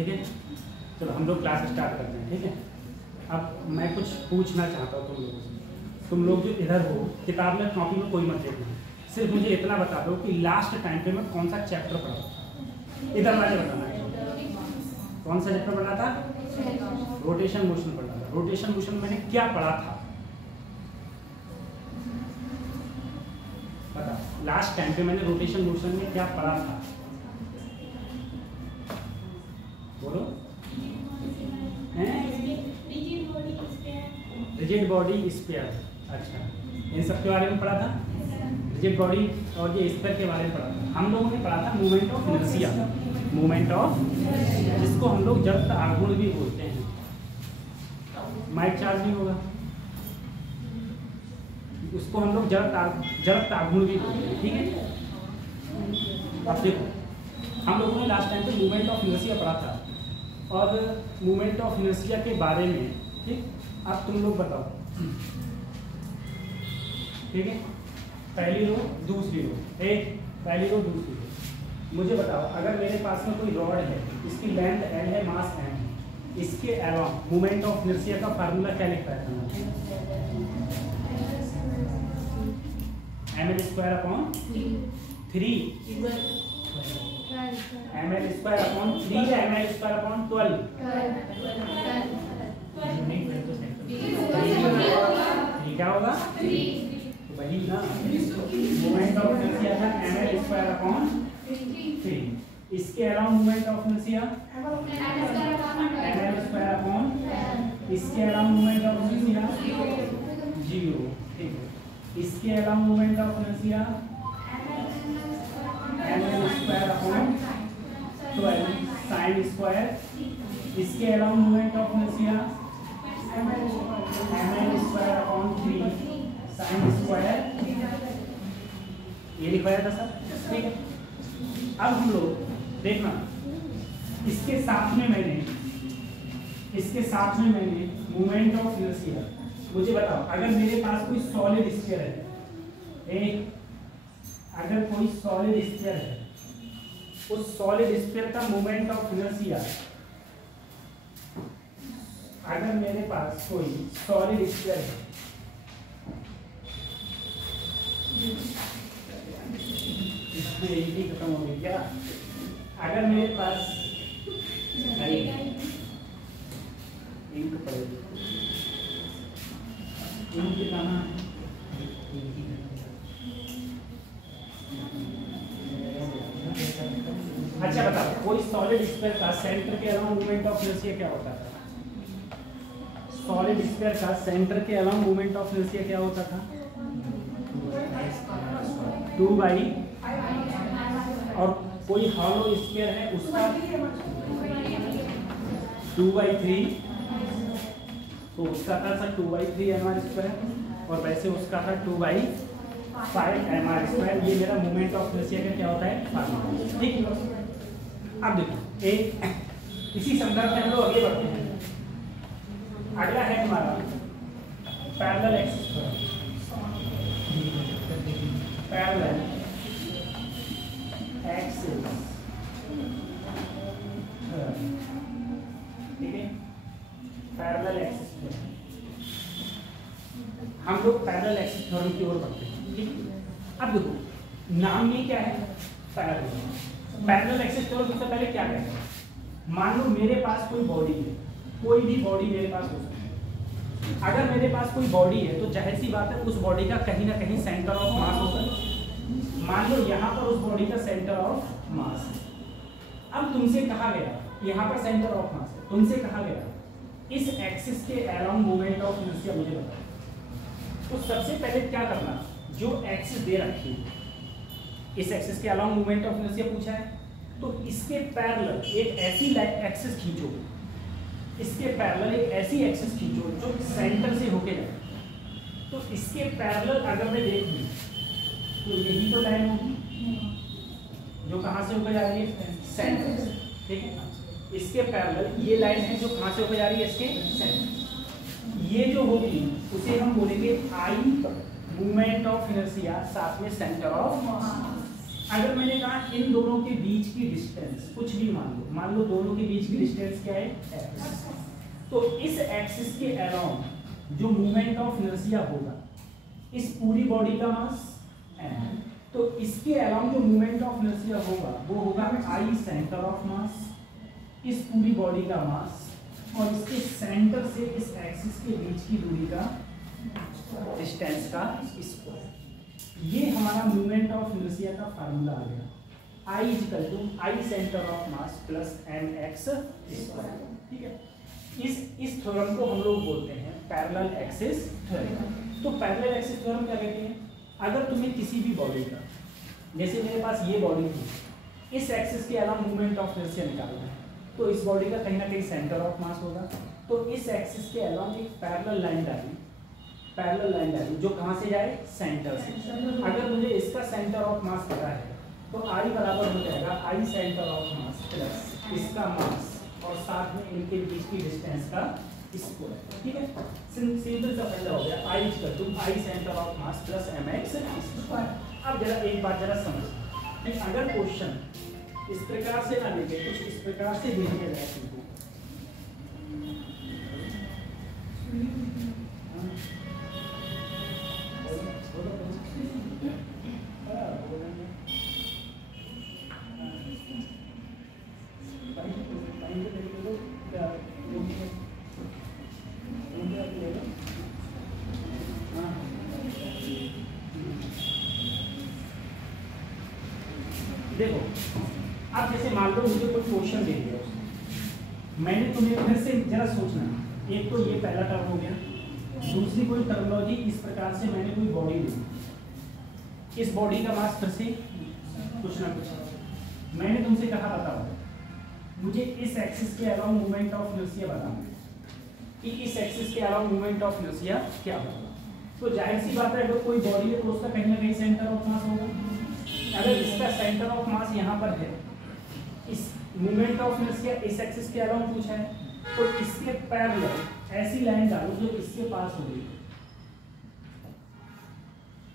ठीक है, चलो हम लोग क्लास स्टार्ट करते हैं। ठीक है, अब मैं कुछ पूछना चाहता हूँ तुम लोगों से। तुम लोग जो इधर हो, किताब में कॉपी में कोई मत देखना, सिर्फ मुझे इतना बता दो कि लास्ट टाइम पे मैं कौन सा चैप्टर पढ़ा। इधर वाले बताना है कौन सा चैप्टर पढ़ा था। रोटेशन मोशन पढ़ा था। रोटेशन मोशन मैंने क्या पढ़ा था पता, लास्ट टाइम पे मैंने रोटेशन मोशन में क्या पढ़ा था, बोलो। रिजिड बॉडी स्फीयर, अच्छा इन सब के बारे में पढ़ा था। रिजिड बॉडी और ये स्फीयर के बारे में पढ़ा था। हम लोगों ने पढ़ा था movement of inertia, movement of, जिसको हम लोग जड़त्व आघूर्ण भी बोलते हैं। माइक चार्ज नहीं होगा, उसको हम लोग जड़त्व आघूर्ण भी बोलते हैं। ठीक है, अब देखो हम लोगों ने लास्ट टाइम पे मूवमेंट ऑफ इनर्शिया पढ़ा था और मूवमेंट ऑफ इनर्शिया के बारे में। ठीक, अब तुम लोग बताओ। ठीक है, पहली रो दूसरी रो, एक पहली रो दूसरी रो। मुझे बताओ, अगर मेरे पास में कोई रॉड है, इसकी लेंथ एल है, मास एम है, इसके अलावा मूवमेंट ऑफ इनर्शिया का फार्मूला क्या लिखता है? M L square upon 3, M L square upon 3 या एम एल स्क्वायर अपॉन 12? क्या होगा? वही ना, मोमेंट ऑफ इनर्शिया था एम एल स्क्वायर अपॉन 3। इसके अलावा moment of inertia M L square upon, इसके अलावा मोमेंट ऑफ इनर्शिया 0। ठीक है, इसके अलावा moment of inertia M L square upon 12 sine square. इसके अलावा moment of inertia M L square upon 3 sine square. ये लिखवाया था सर। ठीक है, अब हम लोग देखना, इसके साथ में मैंने मोमेंट ऑफ इनर्शिया, मुझे बताओ अगर मेरे पास कोई सॉलिड स्फीयर है, एक अगर कोई सॉलिड स्फीयर है, उस सॉलिड स्फीयर का मोमेंट ऑफ इनर्शिया, अगर मेरे पास कोई सॉलिड स्फीयर है, इसमें खत्म हो गई क्या? अगर मेरे पास इंक पड़ेगी, इंक कहाँ? अच्छा बताओ, कोई सॉलिड स्फीयर का सेंटर के अलावा मूवमेंट ऑफ इनर्शिया क्या होता था? सॉलिड स्फीयर का सेंटर के अलावा मूवमेंट ऑफ इनर्शिया क्या होता था? 2/, और कोई हॉलो स्फीयर है उसका 2/3, तो उसका था सर 2/3 mr², और वैसे उसका था 2/5 mr²। ये मेरा मोमेंट ऑफ इनर्शिया का क्या होता है? फार्मूला। ठीक, अब देखो एक इसी संदर्भ में हम लोग आगे बढ़ते हैं। अगला है हमारा पैरेलल एक्सिस, पैरेलल एक्सिस। ठीक है, पैरेलल एक्सिस, हम लोग पैरेलल एक्सिस थ्योरम की ओर बढ़ते हैं। ठीक, अब देखो नाम में क्या है? पैरेलल। पैरेलल एक्सिस थ्योरम सबसे पहले क्या कहते हैं? मान लो मेरे पास कोई बॉडी है, कोई भी बॉडी मेरे पास हो सकती है। अगर मेरे पास कोई बॉडी है तो जाहिर सी बात है उस बॉडी का कहीं ना कहीं सेंटर ऑफ मास होगा। मान लो यहाँ पर उस बॉडी का सेंटर ऑफ मास है। अब तुमसे कहा गया, यहाँ पर सेंटर ऑफ मास है, तुमसे कहा गया इस एक्सिस के अराउंड मोमेंट ऑफ इनर्शिया मुझे बताओ। तो सबसे पहले क्या करना, जो एक्सिस दे रखी है, इस एक्सिस के अराउंड मोमेंट ऑफ इनर्शिया पूछा है, तो इसके पैरेलल एक ऐसी एक्सिस खींचो, इसके पैरेलल एक ऐसी एक्सिस खींचो जो सेंटर से होके जाए। तो इसके पैरेलल अगर मैं देख लूं तो यही तो लाइन होगी जो कहां से होकर जा रही है? सेंटर से। ठीक है, इसके पैरेलल ये लाइन है जो कहां से होकर जा रही है? इसके सेंटर। ये जो होगी उसे हम बोलेंगे आई मोमेंट ऑफ इनर्शिया, साथ में सेंटर ऑफ मास। अगर मैंने कहा इन दोनों के बीच की डिस्टेंस कुछ भी मान लो दोनों के बीच की डिस्टेंस क्या है x, तो इस एक्सिस के अराउंड जो मूवमेंट ऑफ इनर्शिया होगा इस पूरी बॉडी का मास m, तो इसके अराउंड जो मूवमेंट ऑफ इनर्शिया होगा वो होगा I सेंटर ऑफ मास, इस पूरी बॉडी का मास और इसके सेंटर से इस एक्सिस के बीच की दूरी का डिस्टेंस का स्क्वायर। ये हमारा मूवमेंट ऑफ इनर्शिया का फार्मूला आ गया I equal to I centre of mass plus mx square. ठीक है, इस थ्योरम को हम लोग बोलते हैं पैरेलल एक्सिस थ्योरम। तो पैरेलल एक्सिस थ्योरम क्या कहते हैं? अगर तुम्हें किसी भी बॉडी का, जैसे मेरे पास ये बॉडी थी, इस एक्सिस के अलावा मूवमेंट ऑफ इनर्शिया निकालना है, तो इस बॉडी का कहीं ना कहीं सेंटर ऑफ मास होगा, तो इस एक्सिस के अलावा एक पैरेलल लाइन डाली जो कहां से जाए सेंटर से। अगर मुझे इसका सेंटर ऑफ मास पता है तो I बराबर हो जाएगा I centre of mass plus इसका मास और साथ में इनके बीच की डिस्टेंस का स्क्वायर। ठीक है, सिंपल सा फंडा हो गया I equal to I centre of mass plus mx square. अब जरा एक बात जरा समझ, अगर क्वेश्चन इस प्रकार से ना लेके कुछ इस प्रकार से दे दिया जाए तुमको, देखो अब जैसे मान लो मुझे कोई क्वेश्चन दे दिया उसने, मैंने तुम्हें फिर से जरा सोचना, एक तो ये पहला टर्म हो गया, दूसरी कोई टर्मिनोलॉजी इस प्रकार से मैंने कोई बॉडी ली, इस बॉडी का मास फिर से कुछ ना कुछ मैंने तुमसे कहा बताओ मुझे इस एक्सिस के अलावा मूवमेंट ऑफ इनर्शिया बताओ कि इस एक्सिस के अलावा मूवमेंट ऑफ इनर्शिया क्या होगा। तो जाहिर सी बात है अगर कोई बॉडी है तो उसका कहीं ना कहीं सेंटर ऑफ मास होगा। अगर इसका सेंटर ऑफ मास यहाँ पर है, इस मूवमेंट ऑफ इनर्शिया इस एक्सिस के अलावा पूछा है, तो इसके पैरेलल ऐसी लाइन डालो जो इसके पास हो रही है।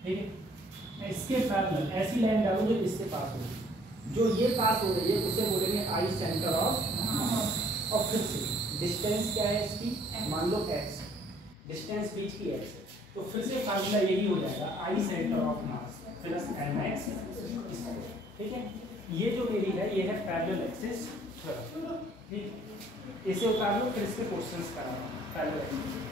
ठीक है, इसके पैरेलल ऐसी लाइन डालो जो इसके पास हो रही है, जो ये पास हो रही है उसे बोलेंगे I सेंटर ऑफ। और फिर से डिस्टेंस क्या है इसकी, मान लो x, डिस्टेंस बीच की x है, तो फिर से फार्मूला यही हो जाएगा I centre of mass plus mx। ठीक है, ये जो मेरी है ये है पैरेलल एक्सिस थ्योरम। ठीक, इसे उतार लो फिर इसके क्वेश्चंस करा रहा हूं पैरेलल एक्सिस।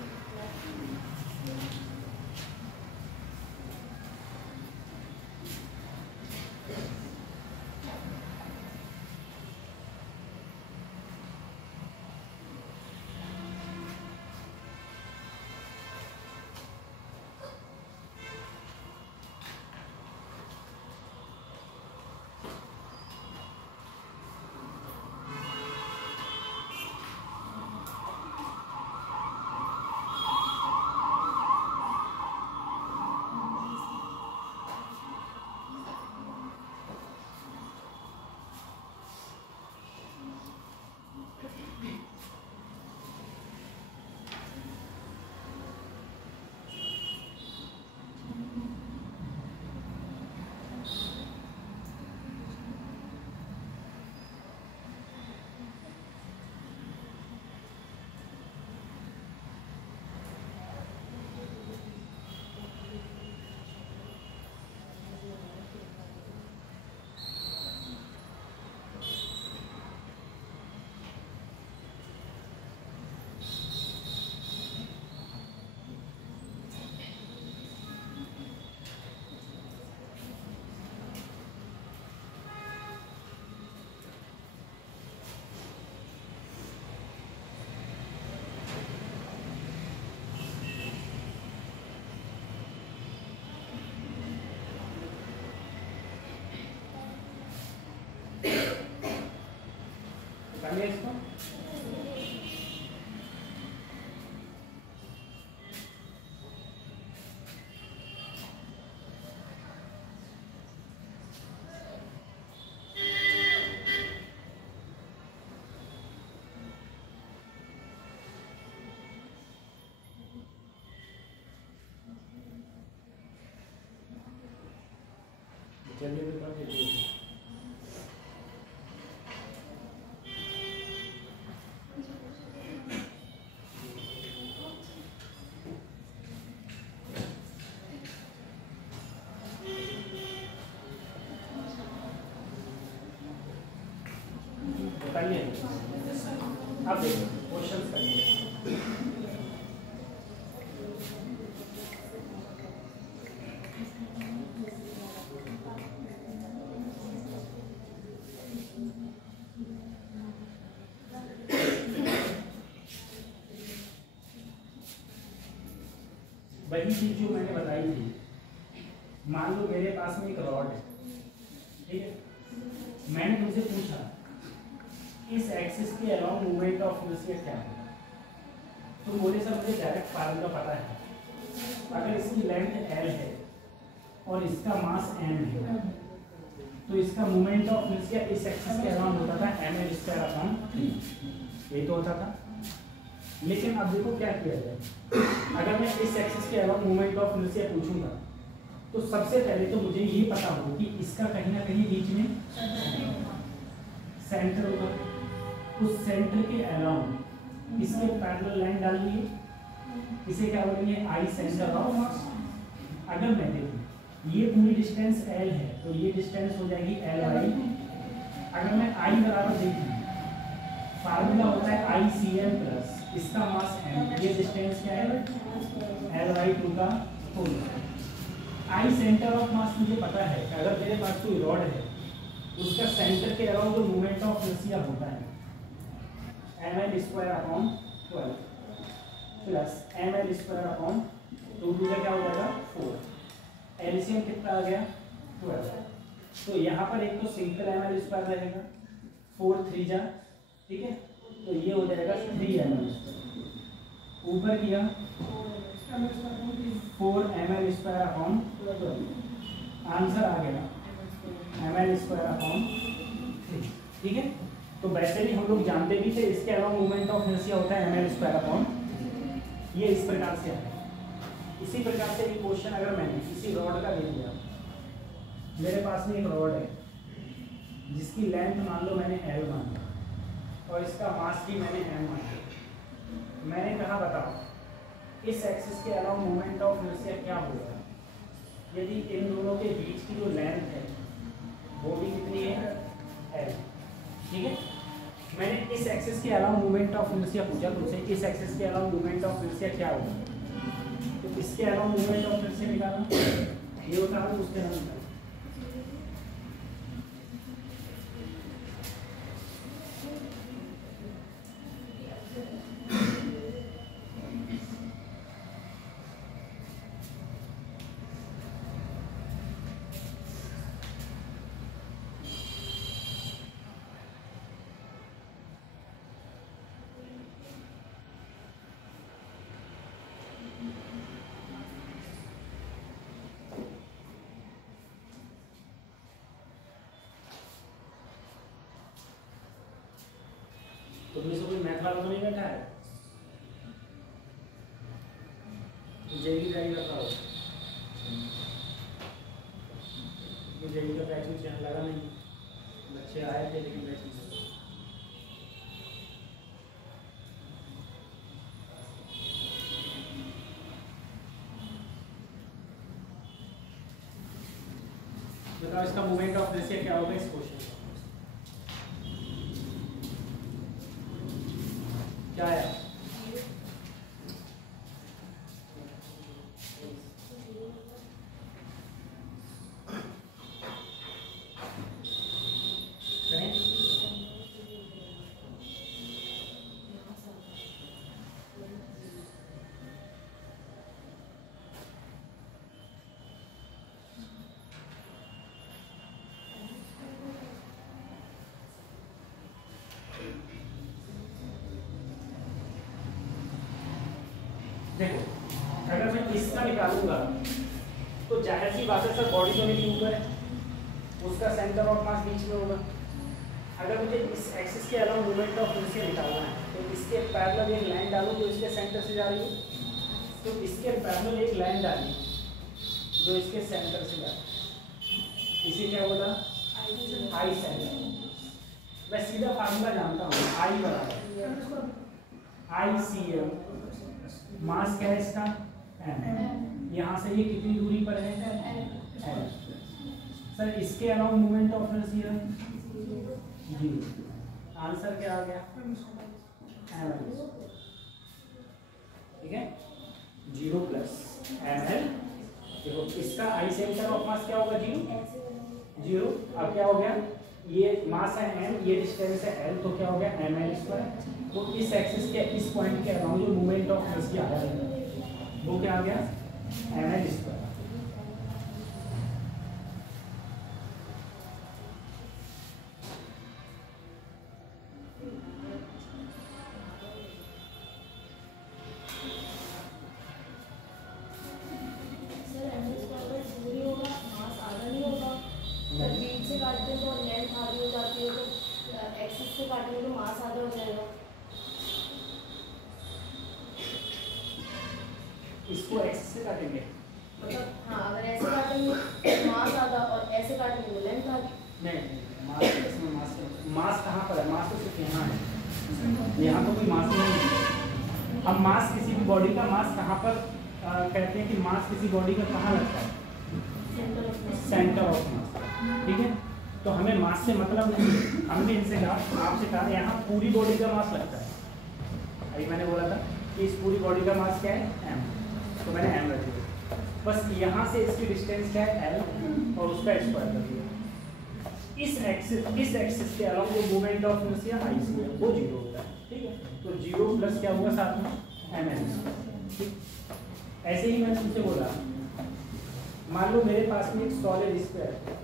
इसको जल्दी बताओ जल्दी। बताइए अब देखो क्वेश्चंस करिए। वही चीज जो मैंने बताई थी, मान लो मेरे पास में एक रॉड है, ठीक है, मैंने तुमसे पूछा इस एक्सिस के अराउंड मूवमेंट ऑफ इनर्शिया क्या है, तुम बोले सर मुझे डायरेक्ट फार्मूला पता है, अगर इसकी लेंथ L है और इसका मास m है तो इसका मूवमेंट ऑफ इनर्शिया इस एक्सिस के अराउंड होता था ml²/3, यही तो होता था। लेकिन अब देखो क्या किया जाए, अगर मैं इस एक्सिस के अराउंड मूवमेंट ऑफ इनर्शिया पूछूंगा तो सबसे पहले तो मुझे ये पता हो कि इसका कहीं ना कहीं बीच में सेंटर होगा, उस सेंटर के अराउंड इसके पैरेलल लाइन डालिए, इसे क्या बोलेंगे आई सेंटर ऑफ मास। अगर मैं देखूं ये पूरी डिस्टेंस L है तो ये डिस्टेंस हो जाएगी L/, अगर मैं I बराबर देखूं फार्मूला होता है ICM प्लस इसका मास m, ये डिस्टेंस क्या है L/2 का whole. I centre of mass मुझे पता है कि अगर मेरे पास कोई रॉड है उसका सेंटर के अराउंड जो मूवमेंट ऑफ इनर्शिया होता है ml²/12 प्लस ml²/2 क्या हो जाएगा 4, एलसीएम कितना आ गया 12। तो यहाँ पर एक तो सिंपल ml² रहेगा, 4 3 जा, ठीक है, तो ये हो जाएगा 3 ml, ऊपर किया 4 ml²/12, आंसर आ गया ml²/3, ठीक है। तो वैसे भी हम लोग जानते भी थे इसके अलावा मूवमेंट ऑफ इनर्शिया होता है ml²/, ये इस प्रकार से है। इसी प्रकार से एक क्वेश्चन अगर मैंने किसी रॉड का दे दिया, मेरे पास में एक रॉड है जिसकी लेंथ मान लो मैंने L माना और इसका मास भी मैंने m माना, मैंने कहा बताओ इस एक्सिस के अलावा मूवमेंट ऑफ इनर्शिया क्या होगा यदि इन दोनों के बीच की जो लेंथ है वो भी कितनी है L, ठीक है। मैंने इस एक्सिस के अलावा मूवमेंट ऑफ इनर्शिया पूछा तुमसे, इस एक्सिस के अलावा मूवमेंट ऑफ इनर्शिया क्या होगा, तो इसके अलावा मूवमेंट ऑफ इनर्शिया निकालना, ये होता है उसके अलावा तो तुम से कोई मैथ वाला तो नहीं बैठा है, जेई जारी रखा हो, जेई का बैच में लगा नहीं, बच्चे आए थे लेकिन बैच में बताओ इसका मूवमेंट ऑफ इनर्शिया क्या होगा इस क्वेश्चन का क्या है। देखो अगर मैं इसका निकालूंगा तो जाहिर सी बात है सर बॉडी तो मेरी ऊपर है, उसका सेंटर ऑफ मास बीच में होगा। अगर मुझे इस एक्सिस के अलावा मूवमेंट ऑफ इनर्शिया निकालना है तो इसके पैरेलल एक लाइन डालूं जो इसके सेंटर से जा रही है, तो इसके पैरेलल एक लाइन डाली जो इसके सेंटर से जा रही है, इसे क्या बोला, आई सेंटर। मैं सीधा फार्मूला जानता हूँ, आई बराबर आई सी एम, मास क्या है इसका एम, यहाँ से ये कितनी दूरी पर है एम। सर इसके along moment of inertia zero, answer क्या आ गया एम, ठीक है, 0 प्लस एम एल। देखो इसका आई सेंटर ऑफ मास क्या होगा, जीरो। अब क्या हो गया, ये मास है एम, ये डिस्टेंस है एल, तो क्या हो गया एम एल स्क्वायर। तो इस एक्सिस के इस पॉइंट के अराउंड जो मूवमेंट ऑफ इनर्शिया आ रहा है वो क्या आ गया एम एल स्क्वायर। इसको एक्स से काटेंगे, मतलब हाँ, अगर ऐसे काटेंगे मास आधा और ऐसे काटेंगे तो लेंथ आधी। नहीं मास, इसमें मास कहाँ पर है, मास तो सिर्फ यहाँ है, यहाँ तो कोई मास नहीं है। अब मास किसी भी बॉडी का मास कहाँ पर कहते हैं कि मास किसी बॉडी का कहाँ लगता है, सेंटर ऑफ मास, ठीक है। तो हमें मास से मतलब नहीं है, हमने इनसे कहा, आपसे कहा यहाँ पूरी बॉडी का मास लगता है। अभी मैंने बोला था कि इस पूरी बॉडी का मास क्या है एम, तो मैंने एम रख दिया, बस यहाँ से इसकी डिस्टेंस क्या है एल और उसका स्क्वायर कर दिया। इस एक्सिस के अलावा जो मूवमेंट ऑफ इनर्शिया आई सी है वो जीरो होता है, ठीक है। तो जीरो प्लस क्या होगा साथ में एम एल, ठीक। ऐसे ही मैं तुमसे बोला, मान लो मेरे पास में एक सॉलिड स्फीयर है,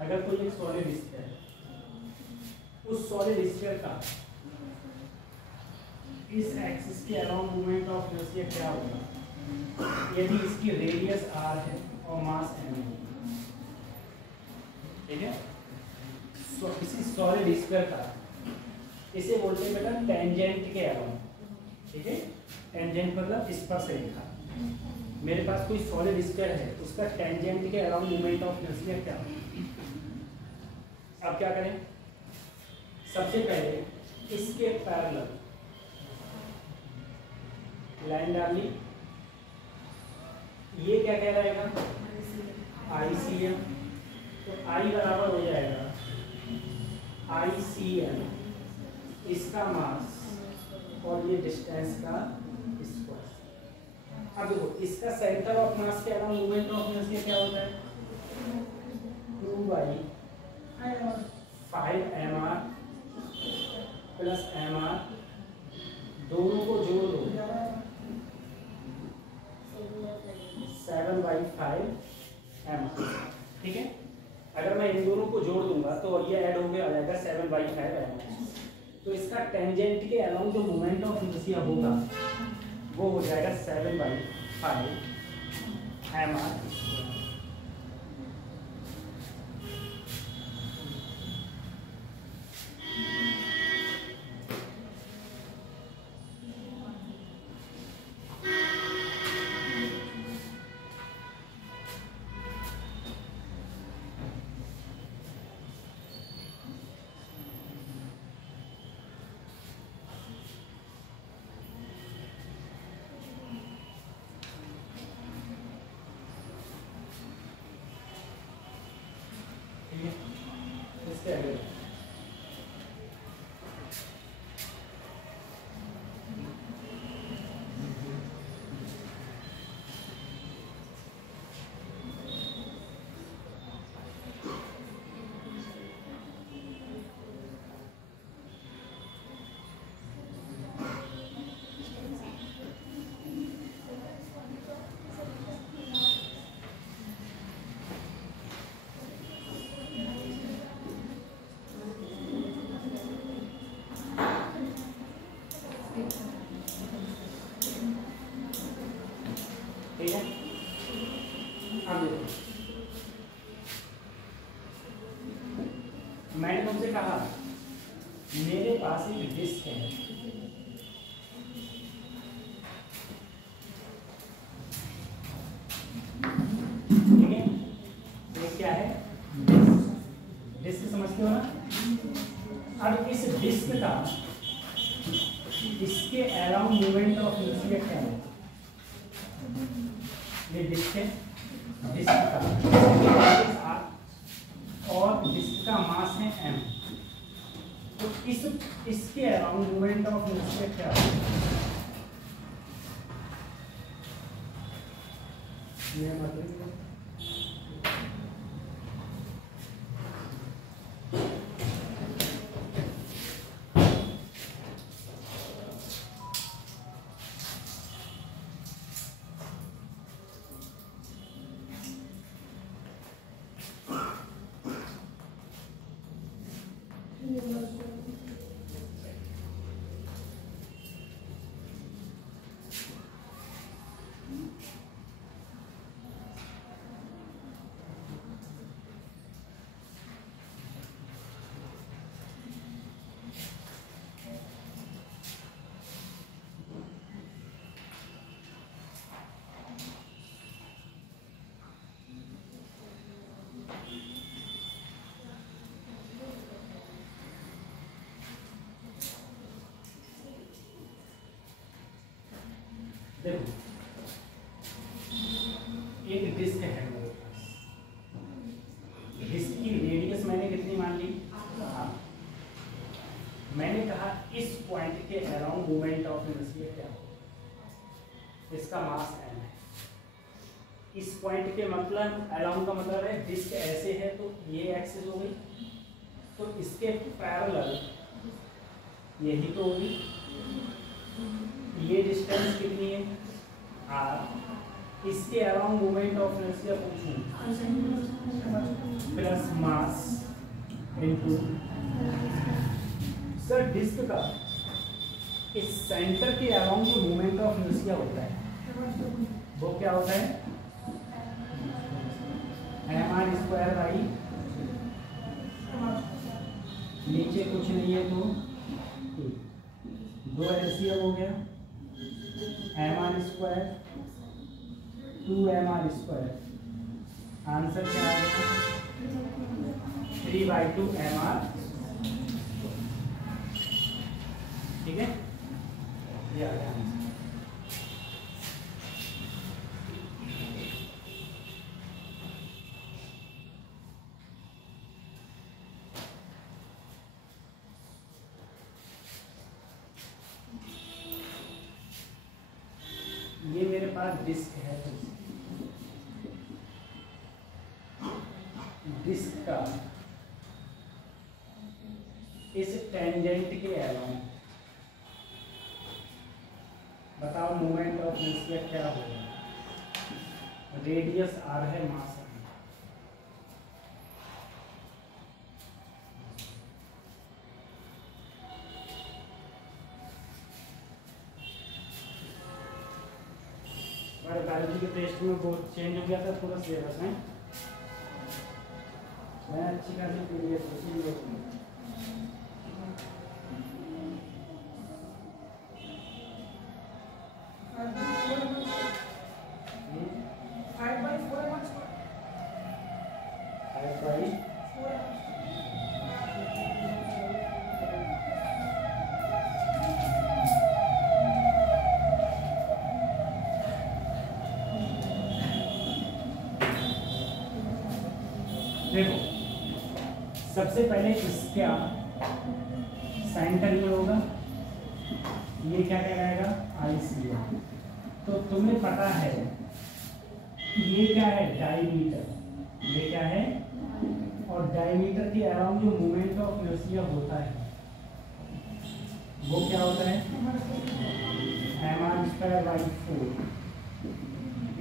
अगर कोई एक सॉलिड स्फीयर है, उस सॉलिड स्फीयर का इस एक्सिस के अराउंड मूवमेंट ऑफ इनर्शिया क्या होगा यदि इसकी रेडियस r है और मास m है, ठीक है। किसी सॉलिड स्फीयर का इसे बोलते हैं बेटा टेंजेंट के अराउंड, ठीक है। टेंजेंट मतलब स्पर्श रेखा। मेरे पास कोई सॉलिड स्फीयर है, उसका टेंजेंट के अराउंड मूवमेंट ऑफ इनर्शिया क्या होगा। अब क्या करें, सबसे पहले इसके पैरेलल लाइन डाल ली, ये क्या कहलाएगा आई सी एम, तो आई बराबर हो जाएगा आई सी एम, इसका मास और ये डिस्टेंस का स्क्वायर। अब देखो इसका सेंटर ऑफ मास के अलावा मूवमेंट ऑफ इनर्शिया क्या होता है 2 5 mr प्लस mr, दोनों को जोड़ दो 7/5 mr, ठीक है। अगर मैं इन दोनों को जोड़ दूंगा तो ये ऐड हो गया आ जाएगा 7/5 mr। तो इसका टेंजेंट के अलाउंग जो मोमेंट ऑफ इनर्शिया होगा वो हो जाएगा 7/5 mr। इसके आगे कहा मेरे पास एक डिस्क है, ठीक है, ये क्या है, डिस्क। डिस्क समझते हो ना। अब इस डिस्क का इसके अराउंड मूवमेंट ऑफ इनर्शिया क्या है, ये डिस्क है, डिस्क का और डिस्क का मास है m, तो इसके अराउंड मूवमेंट ऑफ इनर्शिया क्या है, ये मतलब देखो एक डिस्क है मेरे पास, डिस्क की रेडियस मैंने कितनी मान ली, हाँ, मैंने कहा इस पॉइंट के अराउंड मूवमेंट ऑफ इनर्शिया क्या हो, इसका मास m है। इस पॉइंट के मतलब अराउंड का मतलब है डिस्क ऐसे है तो ये एक्सिस हो गई, तो इसके पैरेलल यही तो होगी, ये डिस्टेंस कितनी है r, इसके अराउंड मूवमेंट ऑफ इनर्शिया पूछूं plus mass into, sir disc का इस सेंटर के अराउंड जो मूवमेंट ऑफ इनर्शिया होता है वो क्या होता है, mr² नीचे कुछ नहीं है तो 2 LCM हो गया, mr² 2mr², आंसर क्या आ गया 3/2 mr, ठीक है, ये आ गया आंसर। ये मेरे पास डिस्क है, डिस्क का इस टेंजेंट के अराउंड बताओ मूवमेंट ऑफ इनर्शिया क्या होगा, रेडियस r है, मास m, बायोलॉजी के टेस्ट में बहुत चेंज हो गया था पूरा सिलेबस में, मैं अच्छी खासी पीडीएफ उसी देखो सबसे पहले इसका सेंटर में होगा, ये क्या कहलाएगा ICA, तो तुम्हें पता है ये क्या है डायमीटर, ये क्या है, और डायमीटर के अराउंड जो मूवमेंट ऑफ इनर्शिया होता है वो क्या होता है mr²/4,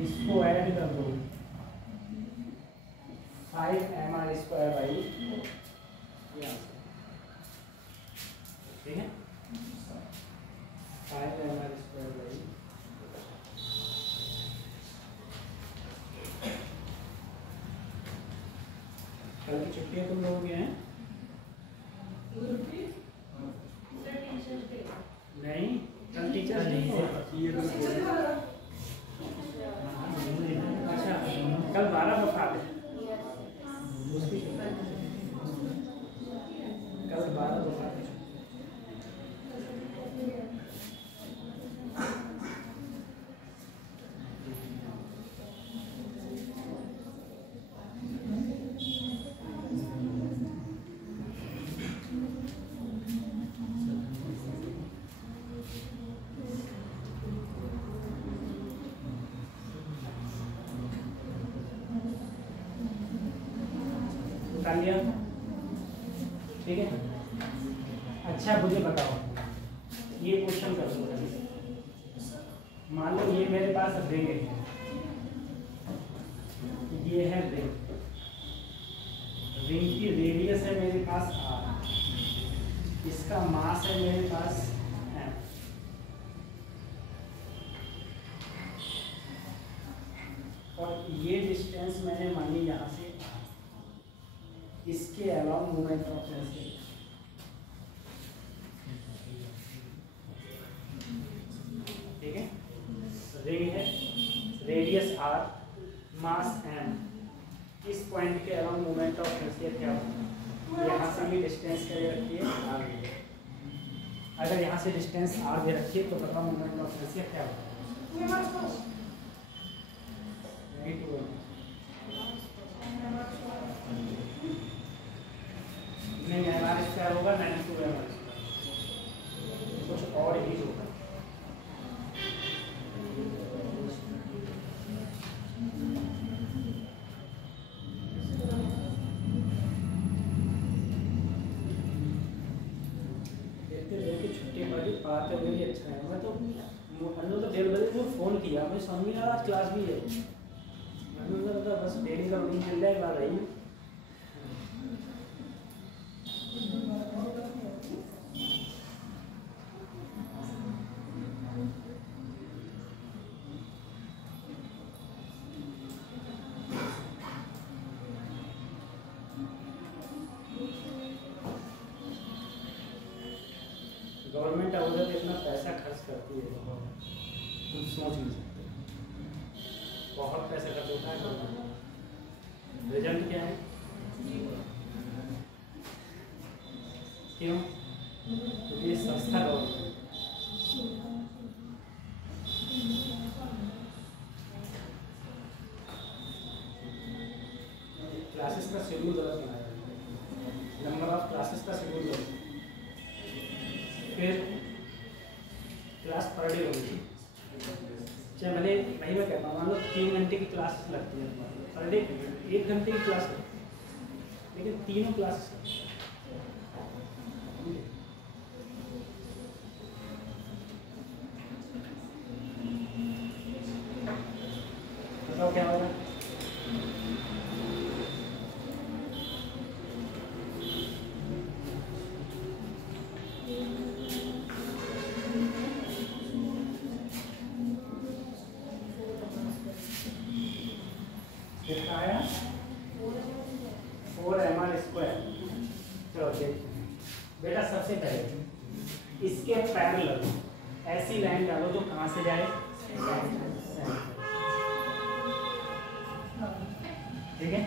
इसको ऐड कर दो 5mr²/, ठीक है 5mr²/, कल की छुट्टियां तुम लोगों की हैं। नहीं, कल टीचर्स डे है। अच्छा, कल 12 बफा है। कल 12 बफा है। उतार लिया, ठीक है। अच्छा मुझे बताओ, ये क्वेश्चन कर दो। मान लो ये मेरे पास रिंग है, ये है रिंग, रिंग की रेडियस है मेरे पास r, इसका मास है मेरे पास m, और ये डिस्टेंस मैंने मानी यहाँ से, इसके अलाउंग मूवमेंट ऑफ इनर्शिया। ठीक है, रिंग है, रेडियस r, मास m, इस पॉइंट के अलाउंग मूवमेंट ऑफ इनर्शिया क्या होगा? यहाँ से भी डिस्टेंस क्या दे रखी है r। अगर यहाँ से डिस्टेंस r दे रखी है तो बताओ मूवमेंट ऑफ इनर्शिया क्या होगा? नहीं, एमआर स्क्वायर होगा 92 एमआर, कुछ और ही होगा। छुट्टी पड़ी, बात है भी अच्छा है। मैं तो 1:30 बजे को फ़ोन किया, मुझे समझ में आ रहा क्लास भी है, मैंने मतलब बस डेली का रूटीन चल जाए बात रही। गवर्नमेंट अवधि इतना पैसा खर्च करती है, तुम सोच नहीं सकते, बहुत पैसा खर्च होता है गवर्नमेंट। रिजल्ट क्या है? क्यों? क्योंकि ये संस्था गवर्नमेंट, क्लासेस का शेड्यूल गलत बनाया, नंबर ऑफ क्लासेस का शेड्यूल गलत, फिर क्लास पर डे होगी। चाहे भले भाई मैं कहता हूँ, मान लो 3 घंटे की क्लास लगती है पर डे, 1 घंटे की क्लास है, लेकिन तीनों क्लास बताओ क्या होगा? कितना आया? 4 mr स्क्वायर। चलो देखते हैं बेटा, सबसे पहले इसके पैरेलल ऐसी लाइन डालो जो कहाँ से जाए, ठीक है,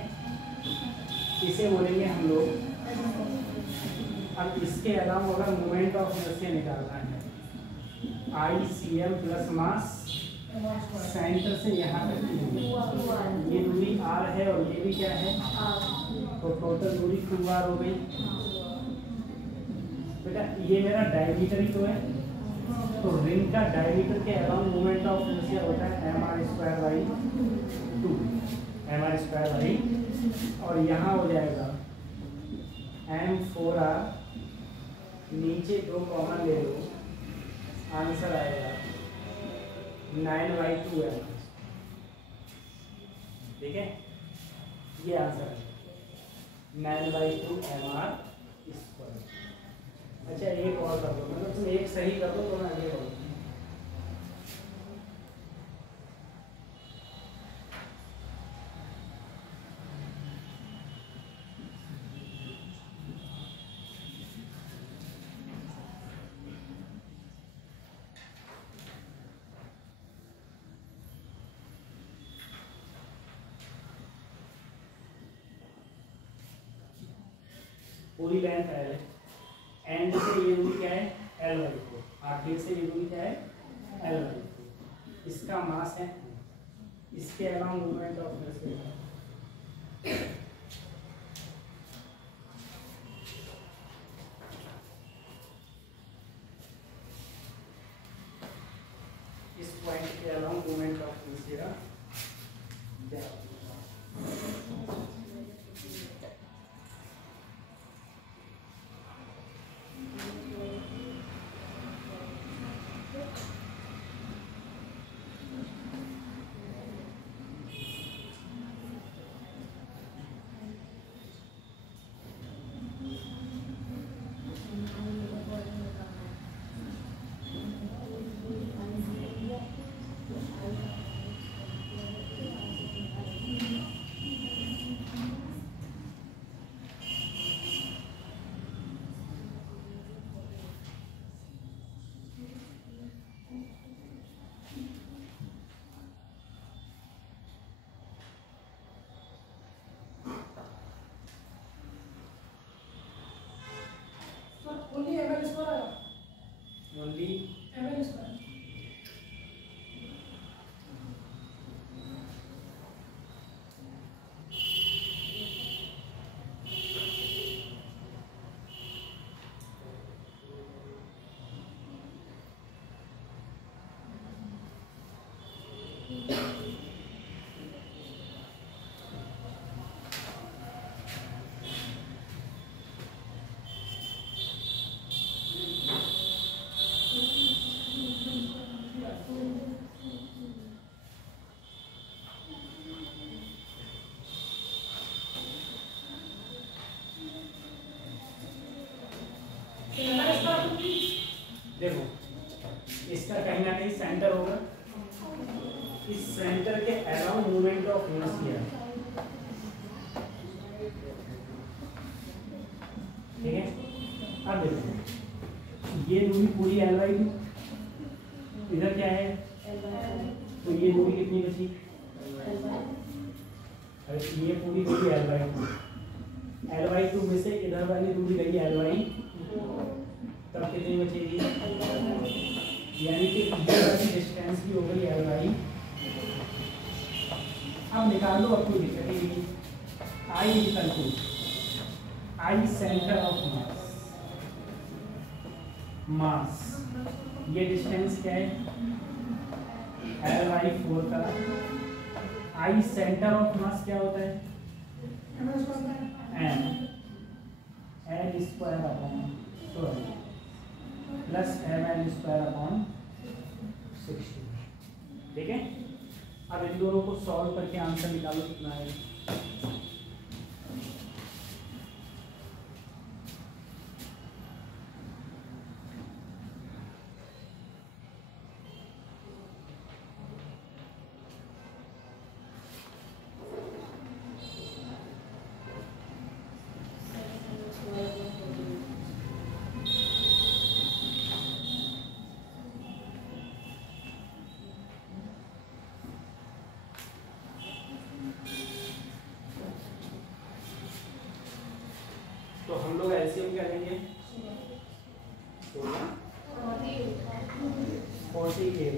इसे बोलेंगे हम लोग। अब इसके अलावा अगर मोमेंट ऑफ इनर्शिया निकालना है, ICM प्लस मास सेंटर से यहाँ तक की दूरी, ये दूरी r है और ये भी क्या है, तो टोटल दूरी 2r हो गई। बेटा ये मेरा डायमीटर ही तो है, तो रिंग का डायमीटर के अराउंड मोमेंट ऑफ इनर्शिया होता है mr²/2, mr², और यहाँ हो जाएगा m4r, नीचे 2 कॉमन ले लो, आंसर आएगा 9/2 है, ठीक है, ये आंसर है 9/2 mr²। अच्छा एक और कर दो, मतलब तुम एक सही कर दो तो मैं आगे बढ़ूँ। पूरी लेंथ L है, एंड से ये दूरी क्या है L/4, आखिर से ये दूरी क्या है L/4, इसका मास है, इसके अलाउंग मूवमेंट ऑफ इनर्शिया इस पॉइंट के अलाउंग मूवमेंट ऑफ इनर्शिया क्या ओनली देखो इसका कहीं ना कहीं सेंटर होगा, इस सेंटर के अराउंड मूवमेंट ऑफ इनर्शिया, ठीक है। अब देखो ये दूरी पूरी L/2, इधर क्या है तो ये दूरी कितनी बची, ये पूरी दूरी L/2 में से इधर वाली दूरी गई L/2, तब कितनी बचेगी, यानी कि ये वाली डिस्टेंस भी हो गई L/2। अब निकाल लो, अब कोई दिक्कत ही नहीं। I सेंटर ऑफ मास, ये डिस्टेंस क्या है L/4 का। I सेंटर ऑफ मास क्या होता है m प्लस mL/60, ठीक है। अब इन दोनों को सॉल्व करके आंसर निकालो कितना है। तो हम लोग एलसीएम क्या लेंगे 48,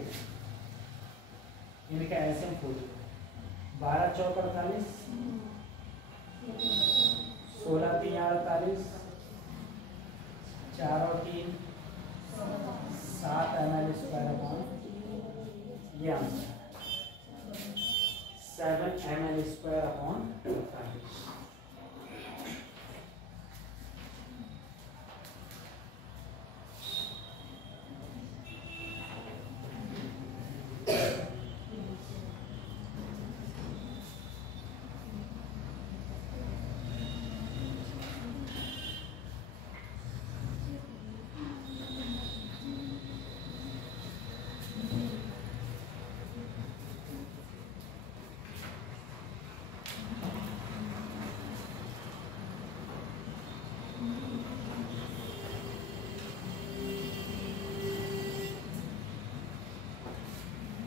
इनका एलसीएम 40, 12 चौक 48, 16 3 48, 4 और 3 7 mL/, ये आंसर 7 mL/48।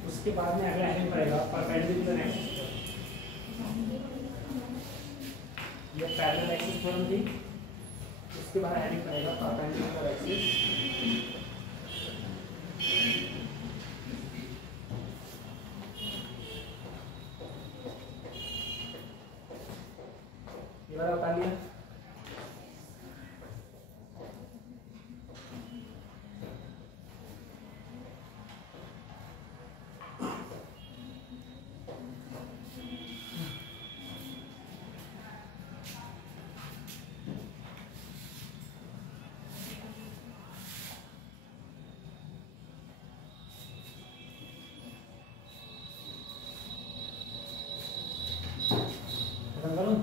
उसके बाद में अगला हेडिंग पड़ेगा परपेंडिकुलर एक्सिस। ये पैरेलल एक्सिस थ्योरम थी, उसके बाद हेडिंग आएगा परपेंडिकुलर एक्सिस। ये वाला बता लिया। खत्म करूं?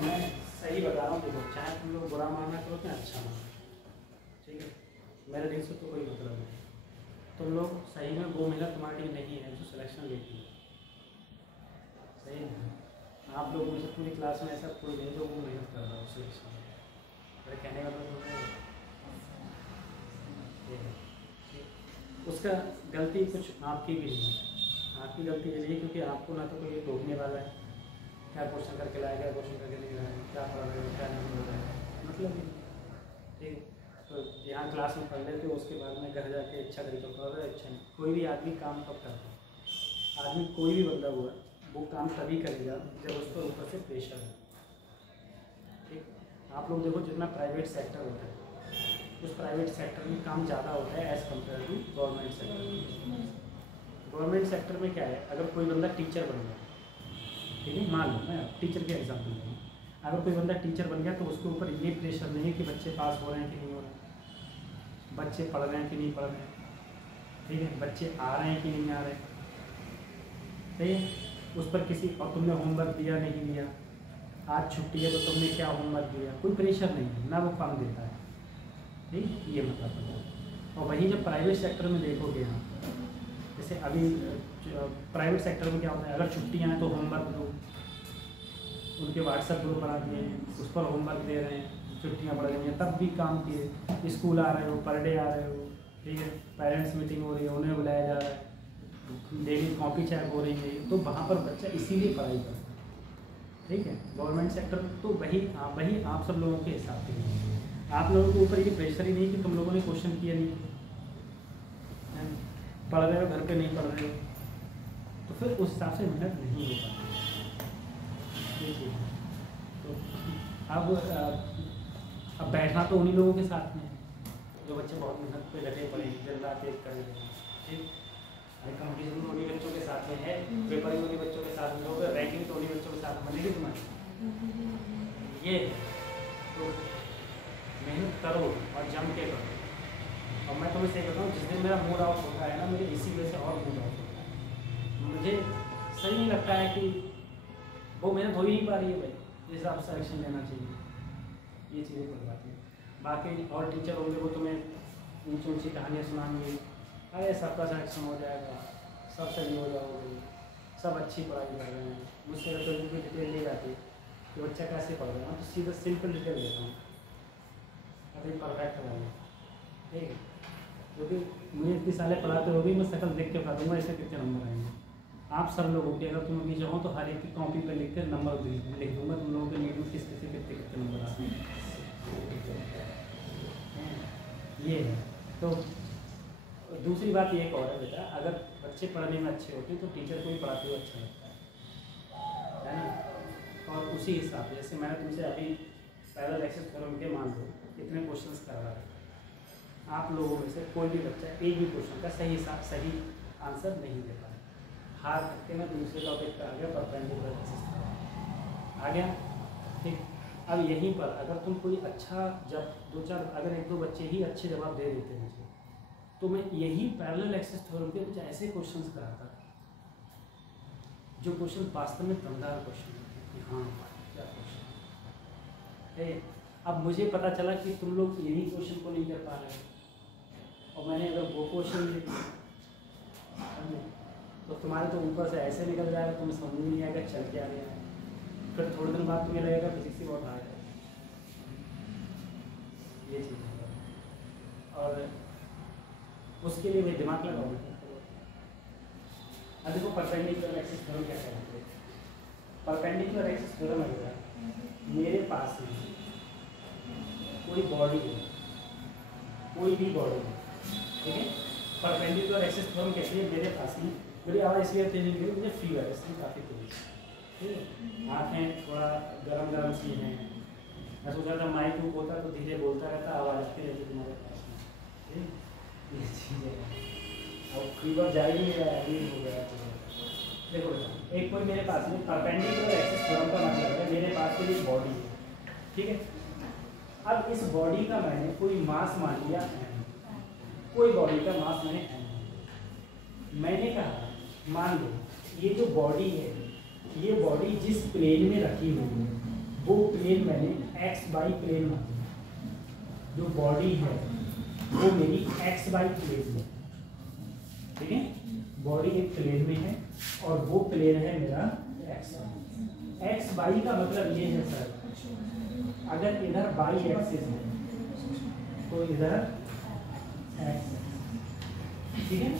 मैं सही बता रहा हूँ, देखो चाहे तुम लोग बुरा मानना करो चाहे अच्छा मानो, ठीक है, मेरे दिल से तो कोई मतलब नहीं। तुम लोग सही में वो महिला तुम्हारी टीम नहीं है जो सिलेक्शन लेती है, सही है। आप लोगों में से पूरी क्लास में ऐसा कोई नहीं जो वो मेहनत कर रहा हो सिलेक्शन में। मेरे कहने का मतलब उसका गलती कुछ आपकी भी नहीं है, आपकी गलती ये है क्योंकि आपको ना तो कोई रोकने वाला है क्या क्वेश्चन करके लाया, क्या क्वेश्चन करके नहीं लाया, क्या पढ़ रहे हो क्या नहीं पढ़ रहे हो, मतलब नहीं, ठीक है। तो यहाँ क्लास में पढ़ लेते हो, उसके बाद में घर जाके इच्छा करी तो पढ़ रहे, अच्छा नहीं। कोई भी आदमी काम कब करता है, आदमी कोई भी बंदा हुआ वो काम तभी करेगा जब उस पर ऊपर से प्रेशर है, ठीक। आप लोग देखो जितना प्राइवेट सेक्टर होता है उस प्राइवेट सेक्टर में काम ज़्यादा होता है as compare to government sector. Government sector में क्या है, अगर कोई बंदा टीचर बन गया, ठीक है, मान लो मैं टीचर के एग्जाम्पल दूँ, अगर कोई बंदा टीचर बन गया तो उसके ऊपर ये प्रेशर नहीं है कि बच्चे पास हो रहे हैं कि नहीं हो रहे हैं, बच्चे पढ़ रहे हैं कि नहीं पढ़ रहे हैं, ठीक है, बच्चे आ रहे हैं कि नहीं आ रहे हैं, सही है। उस पर किसी और तुमने होमवर्क दिया नहीं दिया, आज छुट्टी है तो तुमने क्या होमवर्क दिया, कोई प्रेशर नहीं है, ना वो काम देता है, ठीक, ये मतलब पता है। और वहीं जब प्राइवेट सेक्टर में देखोगे यहाँ, जैसे अभी प्राइवेट सेक्टर में क्या होता है, अगर छुट्टियाँ हैं तो होमवर्क दो, उनके व्हाट्सएप ग्रुप बना दिए हैं उस पर होमवर्क दे रहे हैं, छुट्टियाँ पड़ रही हैं तब भी काम किए, स्कूल आ रहे हो, पर डे आ रहे हो, ठीक है, पेरेंट्स मीटिंग हो रही है उन्हें बुलाया जा रहा है, डेली कॉपी चेक हो रही है, तो वहाँ पर बच्चा इसीलिए पढ़ाई करता है, ठीक है। गवर्नमेंट सेक्टर तो वही आप सब लोगों के हिसाब से, आप लोगों के ऊपर ये प्रेशर ही नहीं कि तुम लोगों ने क्वेश्चन किया नहीं, पढ़ रहे हो घर पे नहीं पढ़ रहे हो, तो फिर उस हिसाब से मेहनत नहीं हो पाती, ये चीज़ है। तो अब बैठना तो उन्हीं लोगों के साथ में जो बच्चे बहुत मेहनत पे लगे पड़े दिन रात एक कर रहे हैं, ठीक। कंपटीशन उन्हीं बच्चों के साथ में है, पेपर उन्हीं बच्चों के साथ में होगा, रैंकिंग तो उन्हीं बच्चों के साथ बनेगी तुम्हारी, ये तो मेहनत करो और जम के करो। और मैं तुम्हें सही बताऊँ, जिस दिन मेरा मूड ऑफ होता है ना, मेरे इसी वजह से और मूड ऑफ होता है, मुझे सही नहीं लगता है कि वो मेहनत हो ही नहीं पा रही है भाई, जिस हिसाब से एक्शन लेना चाहिए, ये चीज़ें कोई बात नहीं। बाकी और टीचर होंगे वो तुम्हें ऊँची ऊँची कहानियाँ सुनाएंगे, अरे सबका सिलेक्शन हो जाएगा, सब सही हो जाओगे, सब अच्छी पढ़ाई कर रहे हैं, मुझसे अगर कोई भी डिटेल ली जाती है कि बच्चा कैसे पढ़ रहा है तो सीधा सिंपल डिटेल देता हूँ, अभी परफेक्ट वाली, ठीक है, क्योंकि मुझे इतनी सालें पढ़ाते हो भी मैं शकल देख के बता दूँगा ऐसे कितने नंबर आएंगे। आप सब लोगों के अगर तुम अभी चाहो तो हर एक की कॉपी पर लिख कर नंबर लिख दूँगा, तुम लोगों के नीट में किस कितने कितने कितने नंबर आते हैं, ये है। तो दूसरी बात ये एक और है बेटा, अगर बच्चे पढ़ने में अच्छे होते हैं तो टीचर को भी पढ़ाते हुए अच्छा लगता है ना। और उसी हिसाब से जैसे मैंने तुमसे अभी पैरेलल एक्सेस थ्योरम के मान लो इतने क्वेश्चंस करवा रहे, आप लोगों में से कोई भी बच्चा एक भी क्वेश्चन का सही आंसर नहीं दे पाए, हार करके मैं दूसरे टॉपिक पर आ गया, परपेंडिकुलर एक्सेस आ गया, ठीक। अब यहीं पर अगर तुम कोई अच्छा अगर एक दो बच्चे ही अच्छे जवाब दे देते मुझे, तो मैं यही पैरेलल एक्सेस थ्योरम के कुछ ऐसे क्वेश्चंस कराता जो क्वेश्चन वास्तव में दमदार क्वेश्चन होते कि हाँ क्या क्वेश्चन है। अब मुझे पता चला कि तुम लोग यही क्वेश्चन को नहीं कर पा रहे हो और मैंने अगर वो क्वेश्चन तो तुम्हारे तो ऊपर से ऐसे निकल जाएगा, तुम्हें समझ में नहीं आएगा चल क्या रहा है, फिर थोड़े दिन बाद तुम्हें लगेगा फिजिक्स ही बहुत हार्ड है, ये चीज़ है। और उसके लिए मैं दिमाग लगाऊंगा। अब देखो परपेंडिकुलर एक्सिस थ्योरम क्या कहते हैं। परपेंडिकुलर एक्सिस थ्योरम है मेरे पास में कोई बॉडी है, कोई भी बॉडी है, ठीक है। परपेंडिकुलर एक्सिस थ्योरम कहती है मेरे पास में, मेरी आवाज़ इसलिए तेज नहीं मुझे फीवर है इसलिए काफ़ी तेज, ठीक है। आँखें थोड़ा गरम गरम सी हैं। मैं सोचा था माइक ऊप होता तो धीरे बोलता रहता, आवाज़ आती रहती तुम्हारे पास में, ठीक ये चीज़ है। और फीवर जा ही नहीं रहा अभी हो गया। देखो एक कोई मेरे पास में परपेंडिकुलर एक्सिस थ्योरम का मतलब है मेरे पास में एक बॉडी है, ठीक है। अब इस बॉडी का मैंने कोई मास मान लिया m, कोई बॉडी का मास मैंने m, मैंने कहा मान लो ये जो बॉडी है, ये बॉडी जिस प्लेन में रखी हुई है वो प्लेन मैंने x बाई प्लेन मान लिया। जो बॉडी है वो मेरी x बाई प्लेन में, ठीक है। बॉडी एक प्लेन में है और वो प्लेन है मेरा x बाई का मतलब ये है सर, अगर इधर बाई एक्सिस है तो इधर x, ठीक है।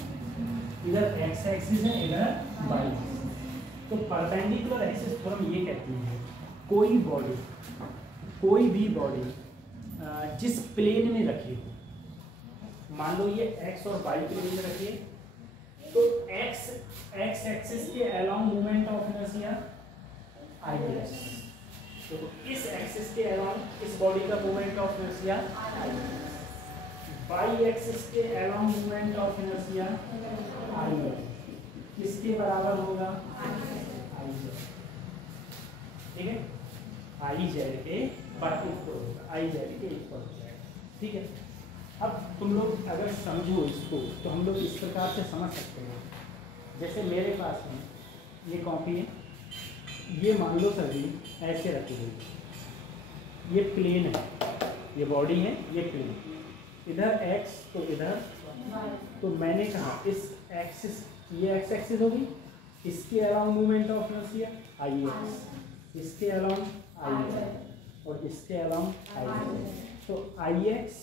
इधर x एक्सिस है, इधर बाई। तो परपेंडिकुलर एक्सिस थ्योरम ये कहती है कोई बॉडी, कोई भी बॉडी जिस प्लेन में रखी हो, मान लो ये x और y प्लेन में रखी है, तो x एक्सिस के along moment of inertia is, तो इस एक्सिस के अलोंग इस बॉडी का moment of inertia y axis के अलोंग मोमेंट ऑफ इनर्शिया किसके बराबर होगा, ठीक है। आई जेड के बराबर, आई जेड के इक्वल हो जाएगा, ठीक है। अब तुम लोग अगर समझो इसको तो हम लोग इस प्रकार से समझ सकते हैं, जैसे मेरे पास में ये कॉपी है, ये मान लो सभी ऐसे रखी हुई, ये प्लेन है, ये बॉडी है, ये प्लेन, इधर x तो इधर, तो मैंने कहा इस एक्सिस, ये x एक्सिस होगी, इसके along movement of inertia I x, इसके अलाउंग आई जेड और इसके अलाउंग आई जेड, तो I x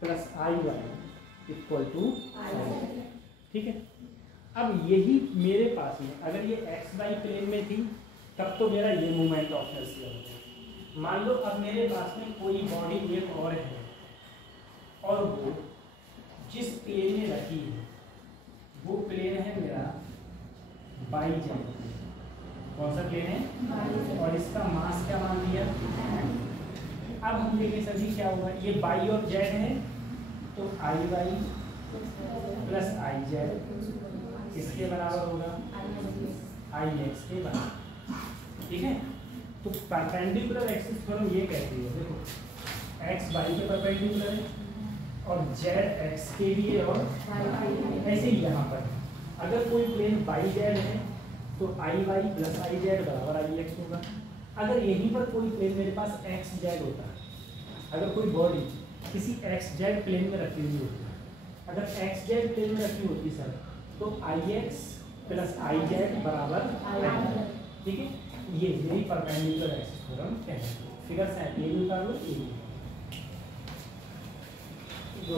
plus I y equal to I, ठीक है। अब यही मेरे पास में अगर ये एक्स वाई प्लेन में थी तब तो मेरा ये मूवमेंट ऑफ इनर्शिया होता। मान लो अब मेरे पास में कोई बॉडी एक और है और वो जिस प्लेन में रखी है वो प्लेन है मेरा बाई जेड, कौन सा प्लेन है, और इसका मास क्या मान दिया। अब हम देखें सर जी क्या होगा, ये बाई और जेड है तो आई वाई प्लस आई जेड किसके बराबर होगा, आई एक्स के बराबर, ठीक है। तो परपेंडिकुलर एक्सिस थ्योरम ये कहती है देखो एक्स बाई के परपेंडिकुलर है और जेड एक्स के भी है, और ऐसे ही यहाँ पर अगर कोई प्लेन बाई जेड है तो आई वाई प्लस आई जेड बराबर आई एक्स होगा। अगर यहीं पर कोई प्लेन मेरे पास एक्स जेड होता है, अगर कोई बॉडी किसी एक्स जेड प्लेन में रखी हुई होती है, अगर एक्स जेड प्लेन में रखी होती सर तो I x plus I Z बराबर आई, ठीक है। ये मेरी परपेंडिकुलर एक्सिस थ्योरम कहते हैं। फिगर से ये भी निकाल लो, ये भी दो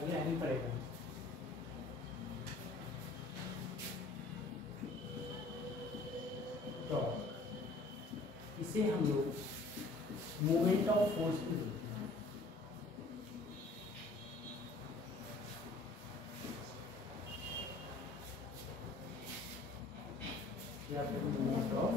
अभी आनी पड़ेगा। टॉर्क, इसे हम लोग मोमेंट ऑफ फोर्स भी बोलते हैं। या फिर मोमेंट ऑफ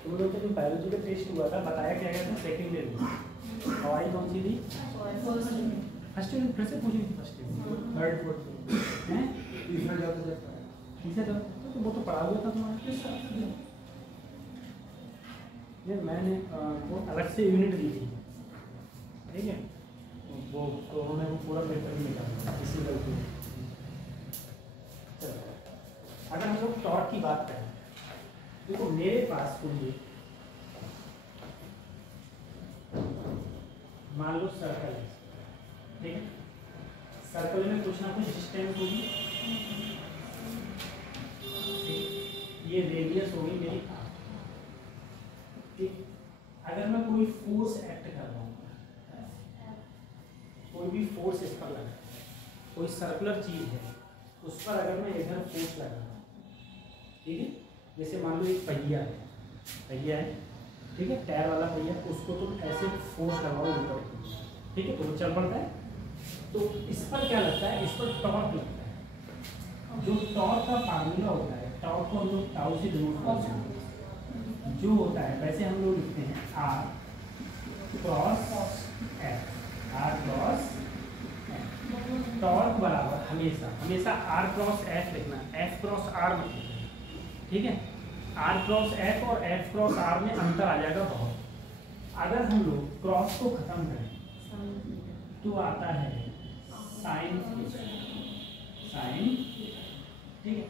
तुम लोग का जो बायोलॉजी का टेस्ट हुआ था बताया क्या गया था सेकंड ईयर में, हवाई कौन सी थी? फर्स्ट ईयर फिर से पूछी थी, फर्स्ट ईयर थर्ड फोर्थ हैं तीसरा जाता जाता है, तीसरा जाता तो वो तो पढ़ा हुआ था तुम्हारे किस साल से? ये मैंने वो अलग से यूनिट दी थी, ठीक है, वो तो उन्होंने वो पूरा पेपर ही निकाला इसी गलती में। चलो अगर हम लोग टॉर्क की बात करें, देखो मेरे पास कोई मान लो सर्कल है, ठीक है, सर्कल में कुछ ना कुछ डिस्टेंस होगी, ये रेडियस होगी मेरी आर, ठीक। अगर मैं कोई फोर्स एक्ट कर रहा हूँ, कोई भी फोर्स इस पर लगा, कोई सर्कुलर चीज है उस पर अगर मैं इधर फोर्स लगा, ठीक है, जैसे मान लो एक पहिया है, ठीक है, टायर वाला पहिया, उसको तुम ऐसे फोर्स लगाओ ऊपर, ठीक है, तो वो चल पड़ता है। तो इस पर क्या लगता है, इस पर टॉर्क लगता है। जो टॉर्क का फार्मूला होता है, टॉर्क को हम लोग टाउ से डिनोट करते हैं, जो होता है वैसे हम लोग लिखते हैं R cross F, R cross F. Torque बराबर हमेशा आर क्रॉस एफ लिखना, एफ क्रॉस आर मत लिखना, ठीक है। आर क्रॉस एफ और एफ क्रॉस आर में अंतर आ जाएगा बहुत। अगर हम लोग क्रॉस को खत्म करें तो आता है साइन, ठीक है।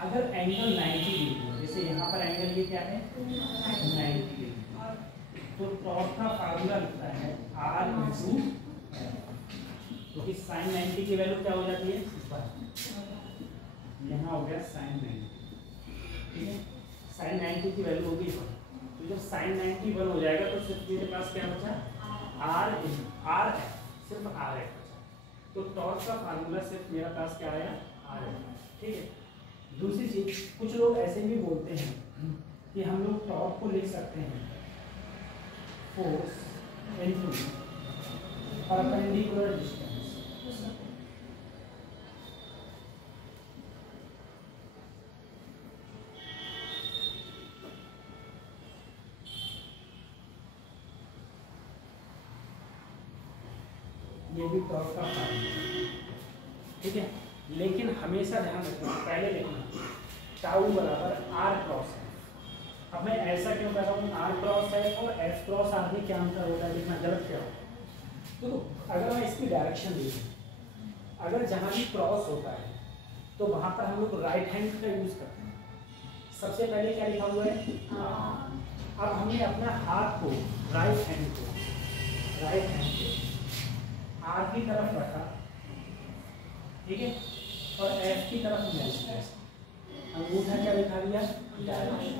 अगर एंगल 90 डिग्री, जैसे यहाँ पर एंगल ये क्या है 90 डिग्री, तो टॉर्क का फार्मूला लिखता है आर इंटू एफ, क्योंकि साइन 90 की वैल्यू क्या हो जाती है, यहाँ हो गया साइन 90, ठीक है, साइन 90 की वैल्यू होगी 1, तो जब साइन 90 1 हो जाएगा तो सिर्फ मेरे पास क्या बचा, आर एफ, सिर्फ आर एफ बचा। तो टॉर्क का फार्मूला सिर्फ मेरा पास क्या आया, आर एफ, ठीक है। दूसरी चीज, कुछ लोग ऐसे भी बोलते हैं कि हम लोग टॉर्क को लिख सकते हैं फोर्स इनटू परपेंडिकुलर डिस्टेंस, ये भी टॉर्क का फार्मूला, ठीक है। लेकिन हमेशा ध्यान रखना, पहले लिखना टाउ बराबर आर क्रॉस एफ। अब मैं ऐसा क्यों कर रहा हूँ, आर क्रॉस एफ और एफ क्रॉस आर में क्या अंतर होता है, लिखना गलत क्या होगा। तो अगर मैं इसकी डायरेक्शन देखूँ, अगर जहाँ भी क्रॉस होता है तो वहाँ पर हम लोग राइट हैंड का यूज करते हैं। सबसे पहले क्या लिखा हुआ है, अब हमने अपना हाथ को राइट हैंड को आर की तरफ रखा, ठीक है, और एफ की तरफ अंगूठा क्या दिखा दिया, डायरेक्शन।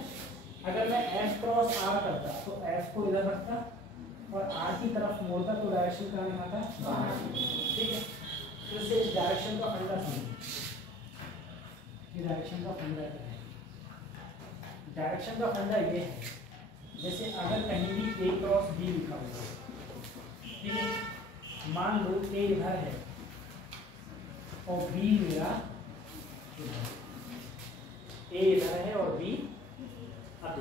अगर मैं एफ क्रॉस आर करता तो एफ को इधर रखता और आर की तरफ मोड़ता तो डायरेक्शन कहाँ दिखाता, बाहर, ठीक है। फिर से इस डायरेक्शन का फंडा समझो, ये डायरेक्शन का फंडा क्या है, डायरेक्शन का फंडा ये है, जैसे अगर कहीं भी ए क्रॉस बी लिखा हुआ है, ठीक है, मान लो ए इधर है और बी मेरा ए इधर है और बी अब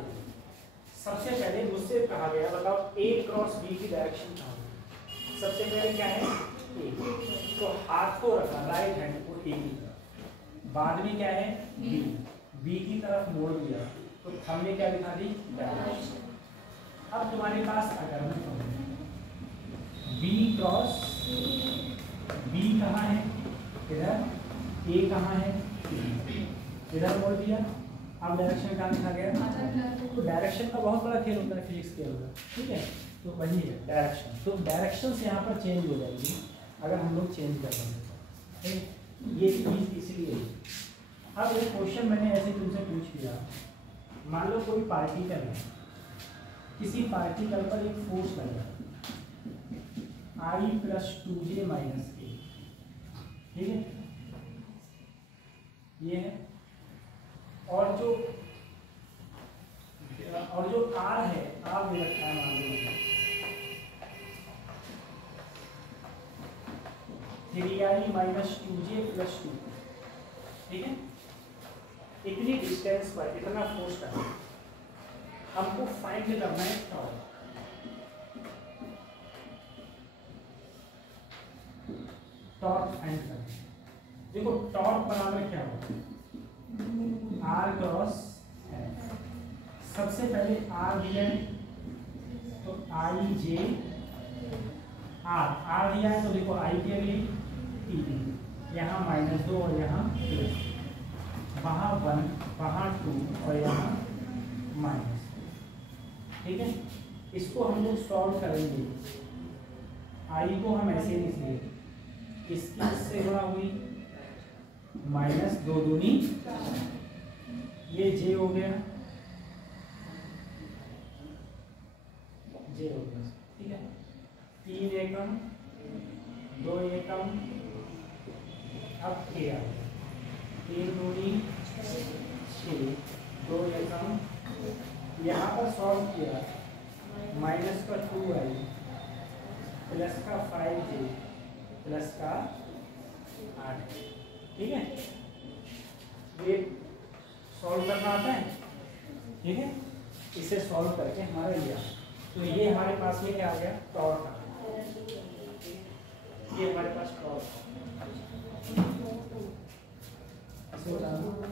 सबसे पहले मुझसे कहा गया, बताओ ए क्रॉस बी की डायरेक्शन क्या होगी। सबसे पहले क्या है ए, तो हाथ को रखा राइट हैंड को ए की तरफ, बाद में क्या है बी की तरफ मोड़ दिया तो हमने क्या दिखा दी, डायरेक्शन। अब तुम्हारे पास अगर मैं बी क्रॉस बी कहाँ है इधर, ए कहाँ है इधर मोड़ दिया, अब डायरेक्शन कहाँ लिखा गया? तो डायरेक्शन का बहुत बड़ा खेल होता है फिजिक्स के अंदर, ठीक है। तो वही है डायरेक्शन, तो डायरेक्शन यहाँ पर चेंज हो जाएगी अगर हम लोग चेंज कर दें, ये चीज़ इसलिए। अब एक क्वेश्चन मैंने ऐसे तुमसे पूछ लिया, मान लो कोई पार्टिकल है, किसी पार्टिकल पर एक फोर्स लगा I + 2j - k, ठीक है, ये है। और जो R है, R भी रखा है मान लो 3I - 2j + 2, ठीक है। इतनी डिस्टेंस पर इतना फोर्स करना, हमको फाइंड करना है टॉर्क। टॉर्क फाइंड करना है। देखो टॉर्क बराबर क्या होगा? R cross F। सबसे पहले R दिया है तो IJ R दिया है तो देखो I के लिए T, यहाँ -2 और यहाँ +2, वहाँ 1, वहाँ 2 और यहाँ माइनस, ठीक है। इसको हम लोग सॉल्व करेंगे। I को हम ऐसे लिख लिए, इसकी इससे गुणा हुई -2 दूनी, ये J हो गया, J हो गया, ठीक है। 3 एकम 2 एकम, अब K आ गया, 3 दूनी 6, 2 एकम, यहाँ पर सॉल्व किया, माइनस का 2i प्लस का 5j प्लस का 8, ठीक है। ये सॉल्व करना आता है, ठीक है। इसे सॉल्व करके हमारा लिया, तो ये हमारे पास में क्या आ गया? टॉर्क आ गया। ये हमारे पास टॉर्क, इसे बताना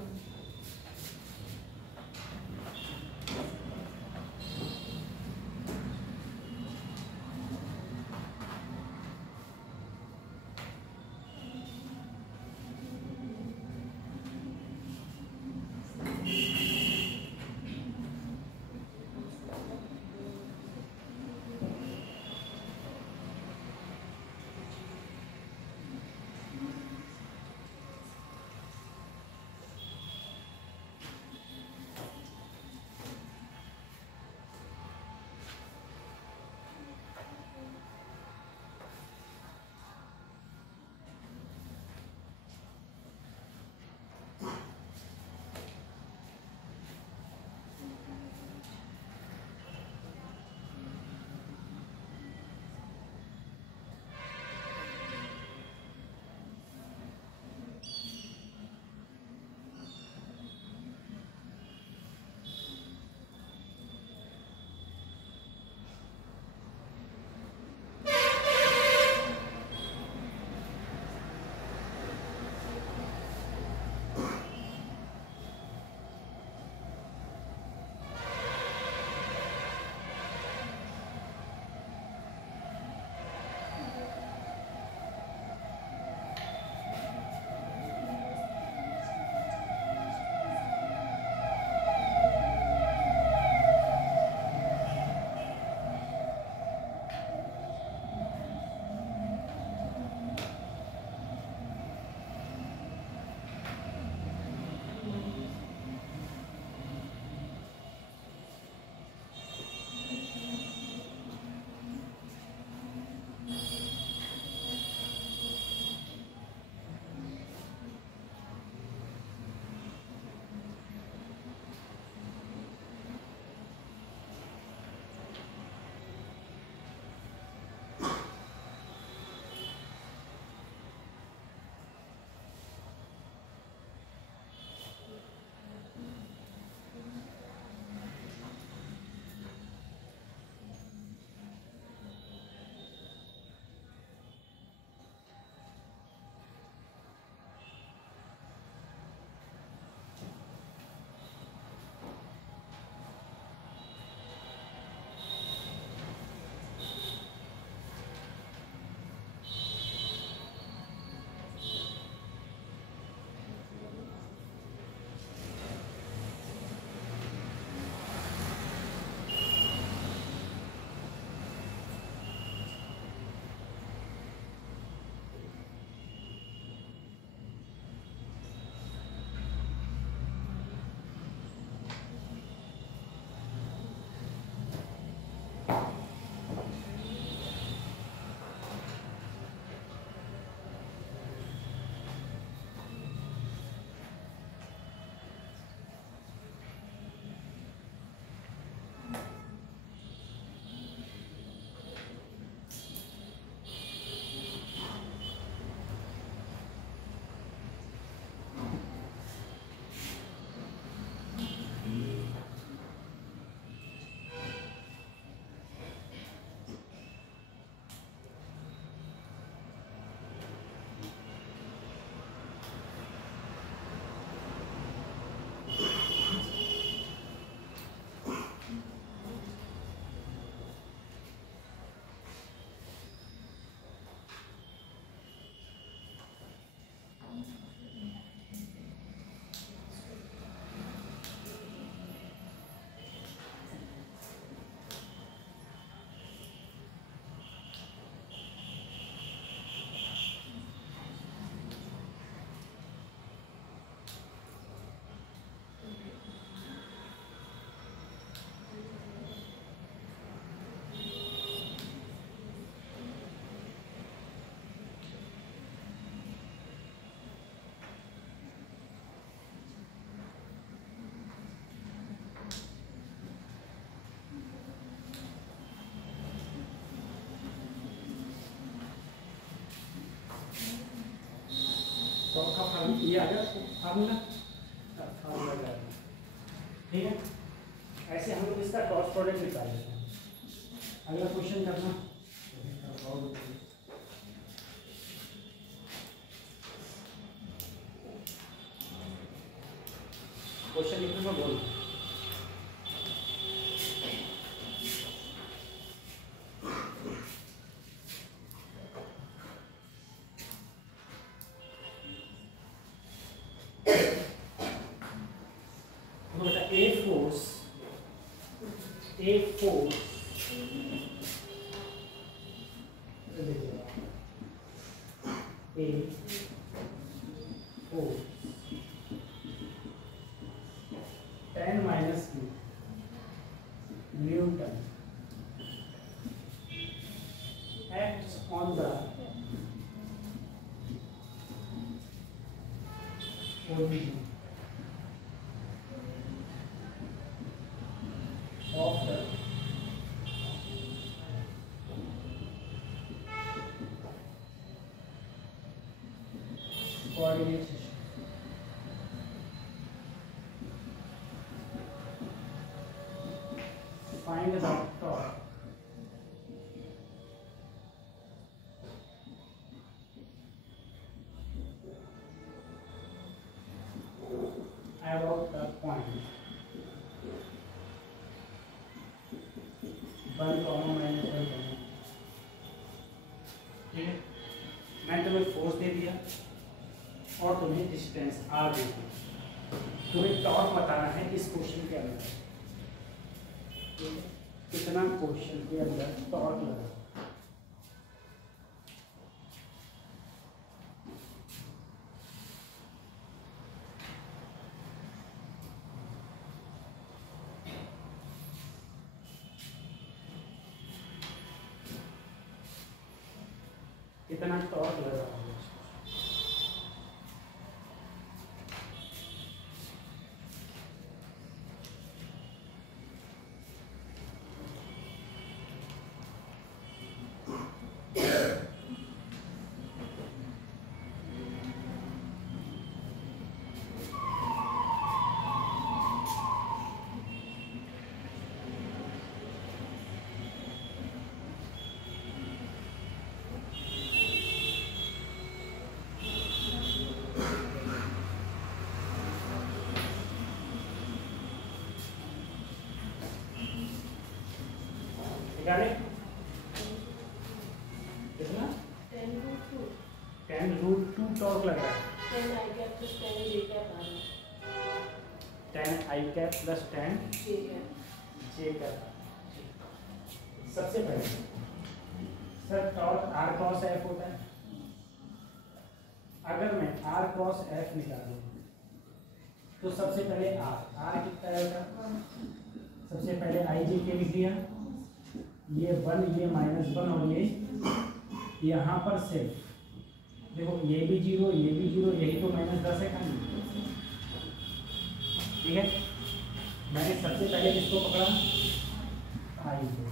चौथा फार्मूला ये आ गया फार्मूला, ठीक है। ऐसे हम लोग इसका क्रॉस प्रोडक्ट निकाल लेते हैं। अगला क्वेश्चन करना, क्वेश्चन लिखने में बोल coordinate system. Find the torque. About the point 1, -1, ठीक है। मैं तुम्हें फोर्स दे दिया और तुम्हें डिस्टेंस आर दे दी, तुम्हें टॉर्क बताना है इस क्वेश्चन के अंदर, ठीक है। कितना क्वेश्चन के अंदर टॉर्क लगा, कितना टॉर्क लगा है। कितना 10√2 टॉर्क लग रहा है, 10 i cap plus 10 j cap. सबसे पहले sir torque r cross f होता है, अगर मैं r क्रॉस f निकालूं तो सबसे पहले r कितना आएगा, सबसे पहले ij के लिख दिया, ये 1 ये -1 और ये यहाँ पर से देखो ये भी 0 ये भी 0, यही तो -10 है कहीं, ठीक है। मैंने सबसे पहले किसको पकड़ा, आई को,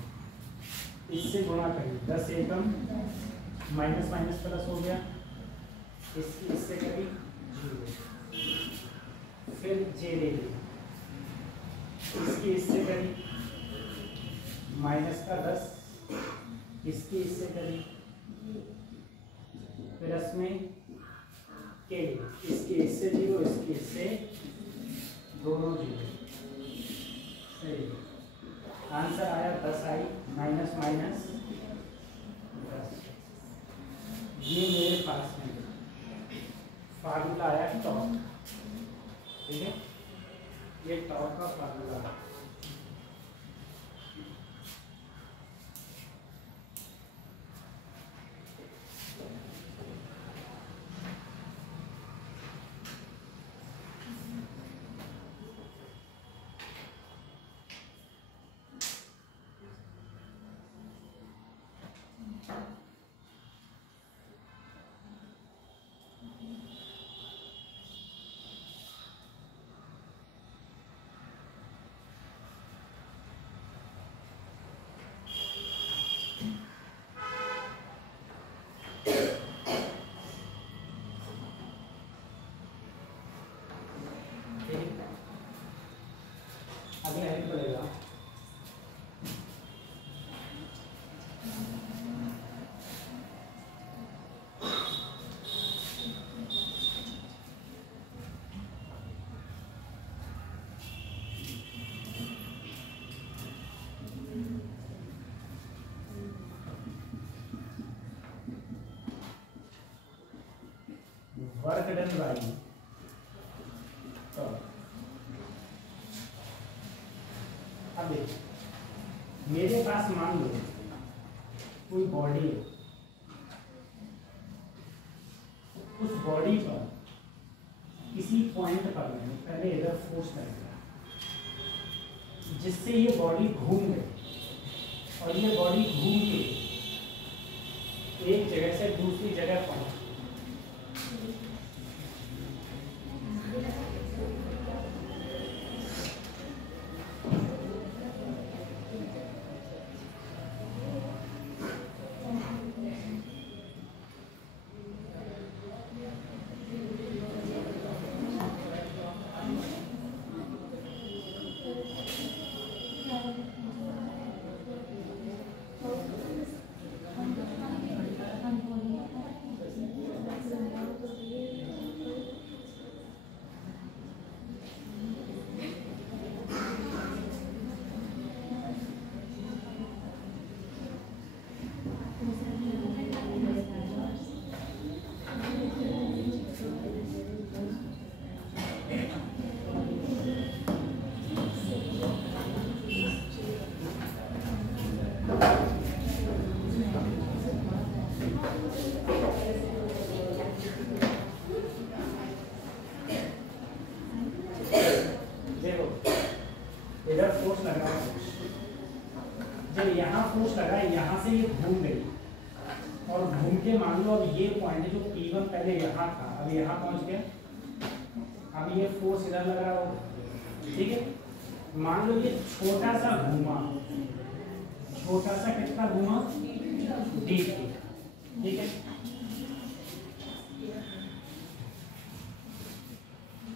इससे गुणा करिए, 10 एकम माइनस माइनस प्लस हो गया, इससे करी 0, फिर जे ले ली, इसकी इससे करी माइनस का 10, इसकी इससे करी प्लस में के, इसकी इससे 0, इसकी इससे दोनों 0, सही। आंसर आया 10i माइनस माइनस 10। ये मेरे पास में फार्मूला आया टॉर्क, ठीक है, ये टॉर्क का फार्मूला है। Work done by torque. अब देखिए मेरे पास मान लो कोई बॉडी है, उस बॉडी पर किसी पॉइंट पर मैंने पहले इधर फोर्स लगाया जिससे ये बॉडी घूम गई और ये बॉडी घूम के एक जगह से दूसरी जगह पहुंच। इधर फोर्स लगा, जब यहाँ फोर्स लगा यहाँ से ये घूम गई और घूम के मान लो अब ये पॉइंट जो P1 पहले यहाँ था अब यहाँ पहुँच गया, अब ये फोर्स इधर लग रहा होगा, ठीक है। मान लो ये छोटा सा घूमा, छोटा सा कितना घूमा D, ठीक है।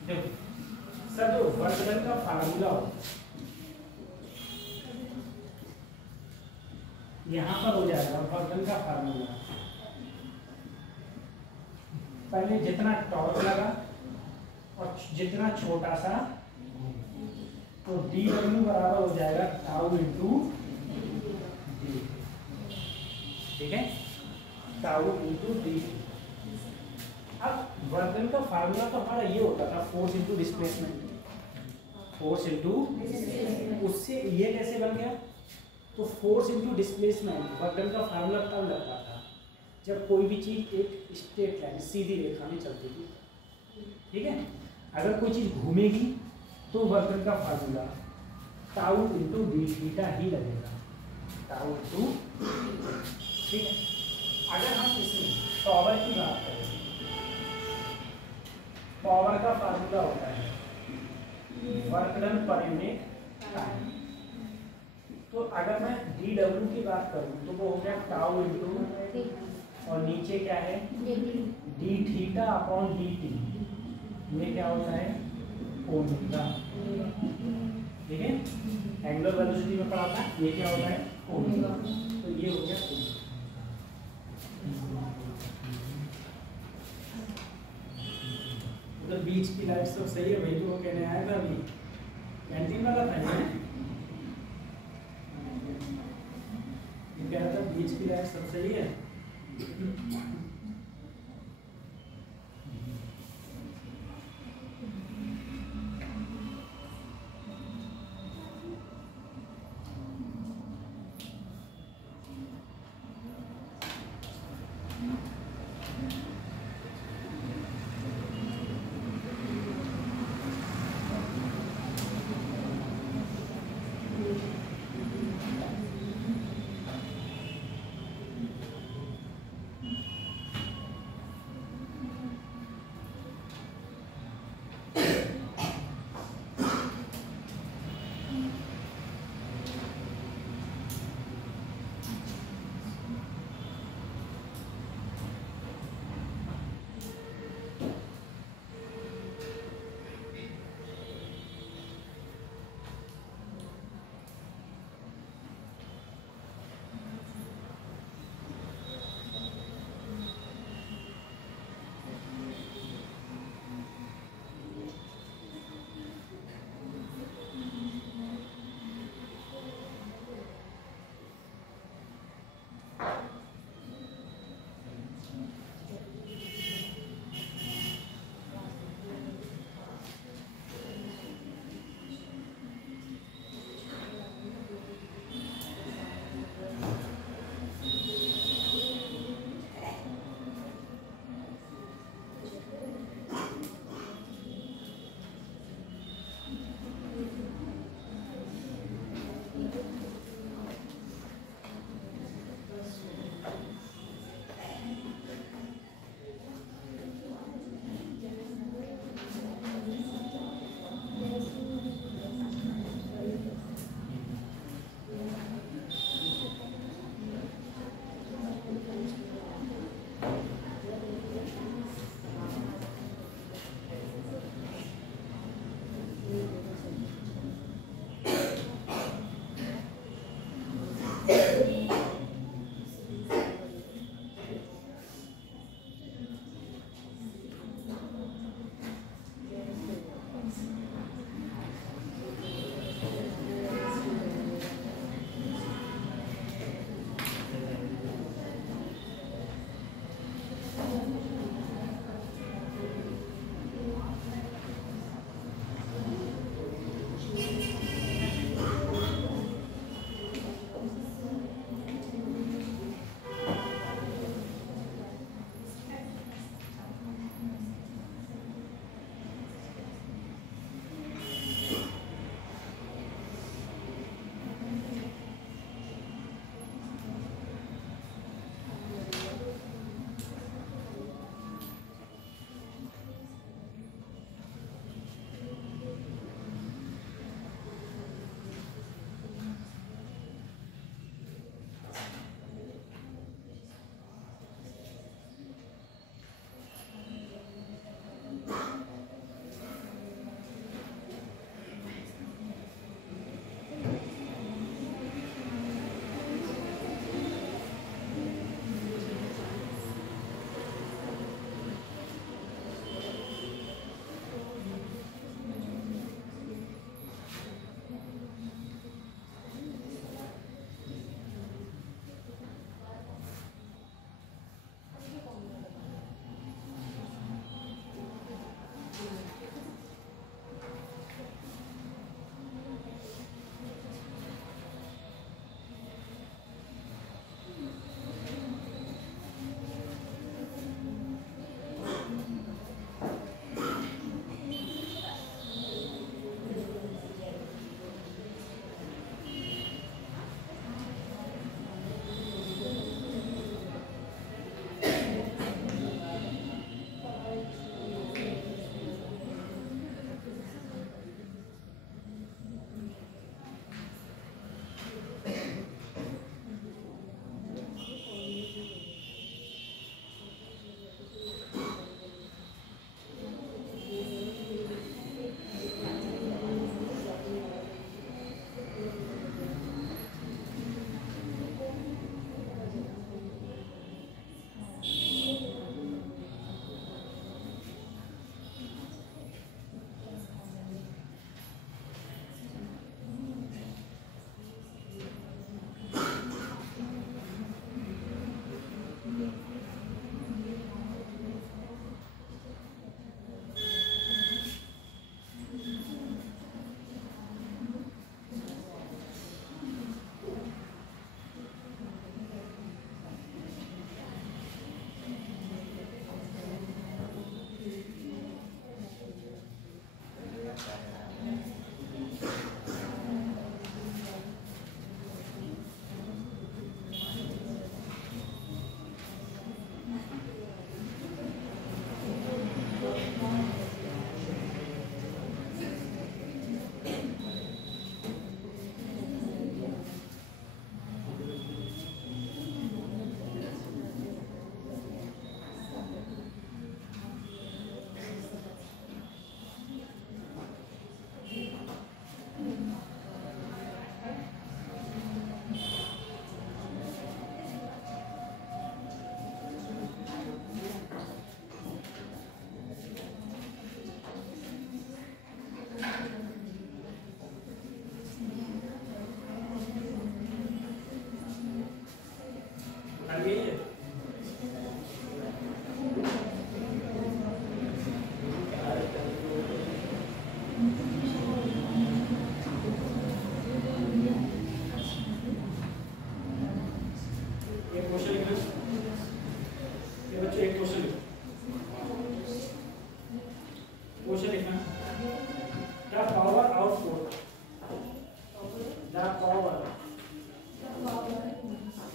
देखो सर जो वर्क डन का फार्मूला हो यहाँ पर हो जाएगा, वर्क डन का फार्मूला पहले जितना टॉर्क लगा और जितना छोटा सा तो डी डब्ल्यू बराबर हो जाएगा टाउ इंटू डी, ठीक है, टाउ इंटू डी। अब वर्क डन का फार्मूला तो हमारा ये होता था force into displacement, force into, उससे ये कैसे बन गया, तो force into displacement work done का फार्मूला तब लगता था जब कोई भी चीज़ एक स्ट्रेट लाइन सीधी रेखा में चलती थी, ठीक है। अगर कोई चीज़ घूमेगी तो वर्क डन का formula tau into d theta ही लगेगा, टाउ इंटू, ठीक है। अगर हम इसमें पावर की बात करें, पावर का फार्मूला होता है work done per unit time. तो अगर मैं डी डब्ल्यू की बात करूं तो वो हो गया टाउ इंटू और नीचे क्या है D theta upon D T, ये क्या होता है ओमेगा, ठीक है। एंगुलर वेलोसिटी में पढ़ा था, ये क्या होता है ओमेगा, तो ये हो गया ओमेगा। उधर बीच की लाइट सब सही है भाई, जो वो कहने आया था अभी कैंटीन वाला था ये कह रहा था बीच की लाइट सब सही है।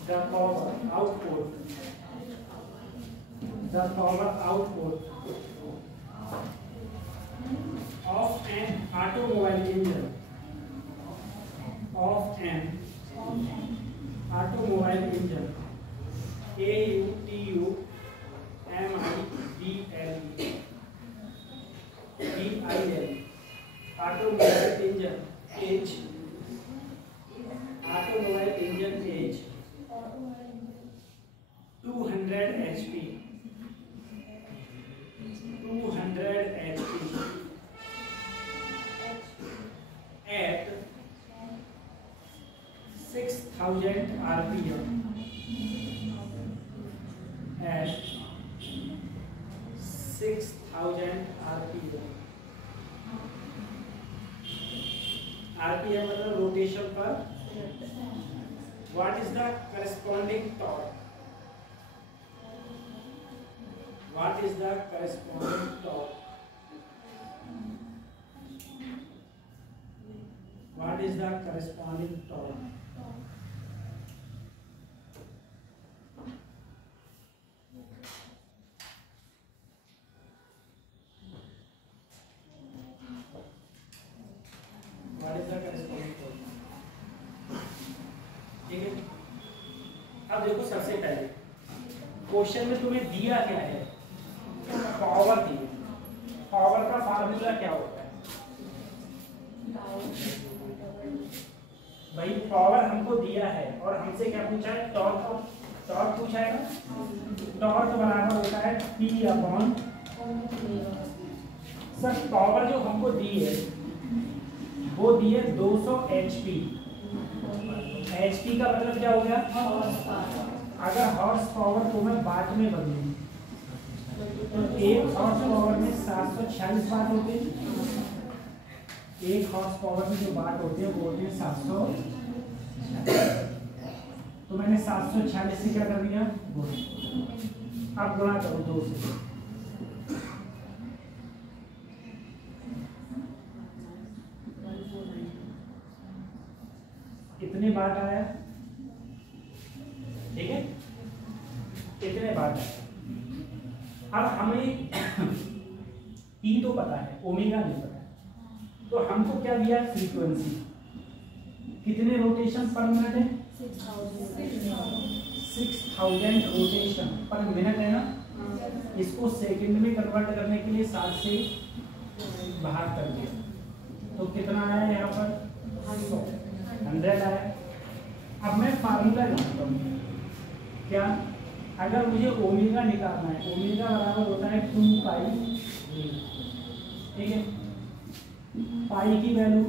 the power output of an automobile engine automobile engine is 200 HP at 6000 RPM at 6000 RPM मतलब रोटेशन पर what is the corresponding torque? What is the corresponding torque? What is the corresponding torque? What is the corresponding torque? ठीक है, अब देखो सबसे पहले question में तुम्हें दिया क्या है, पावर दी है। पावर का फार्मूला क्या होता है भाई? पावर हमको दिया है और हमसे क्या पूछा है? टॉर्क पूछा है ना। टॉर्क बराबर होता है P अपॉन सर पावर जो हमको दी है वो दी है 200 HP। HP का मतलब क्या हो गया? अगर हॉर्स पावर को मैं वाट में बदलूं तो एक हॉर्स पावर में 746 वाट होते हैं। एक हॉर्स पावर में जो वाट होते हैं वो होते हैं 700। तो मैंने 746 से क्या कर दिया? अब गुणा करो 2 से। कितने वाट आया? ठीक है, कितने वाट आया? अब हमें P तो पता है, ओमेगा नहीं पता है, तो हमको क्या दिया? फ्रीक्वेंसी। कितने रोटेशन पर मिनट है? 6000 रोटेशन पर मिनट है ना। इसको सेकंड में कन्वर्ट करने के लिए 7 से बाहर कर दिया तो कितना आया यहाँ पर? 100 आया। अब मैं फार्मूला जानता हूँ क्या? अगर मुझे ओमेगा निकालना है, ओमेगा बराबर होता है 2 पाई। ठीक है, पाई की वैल्यू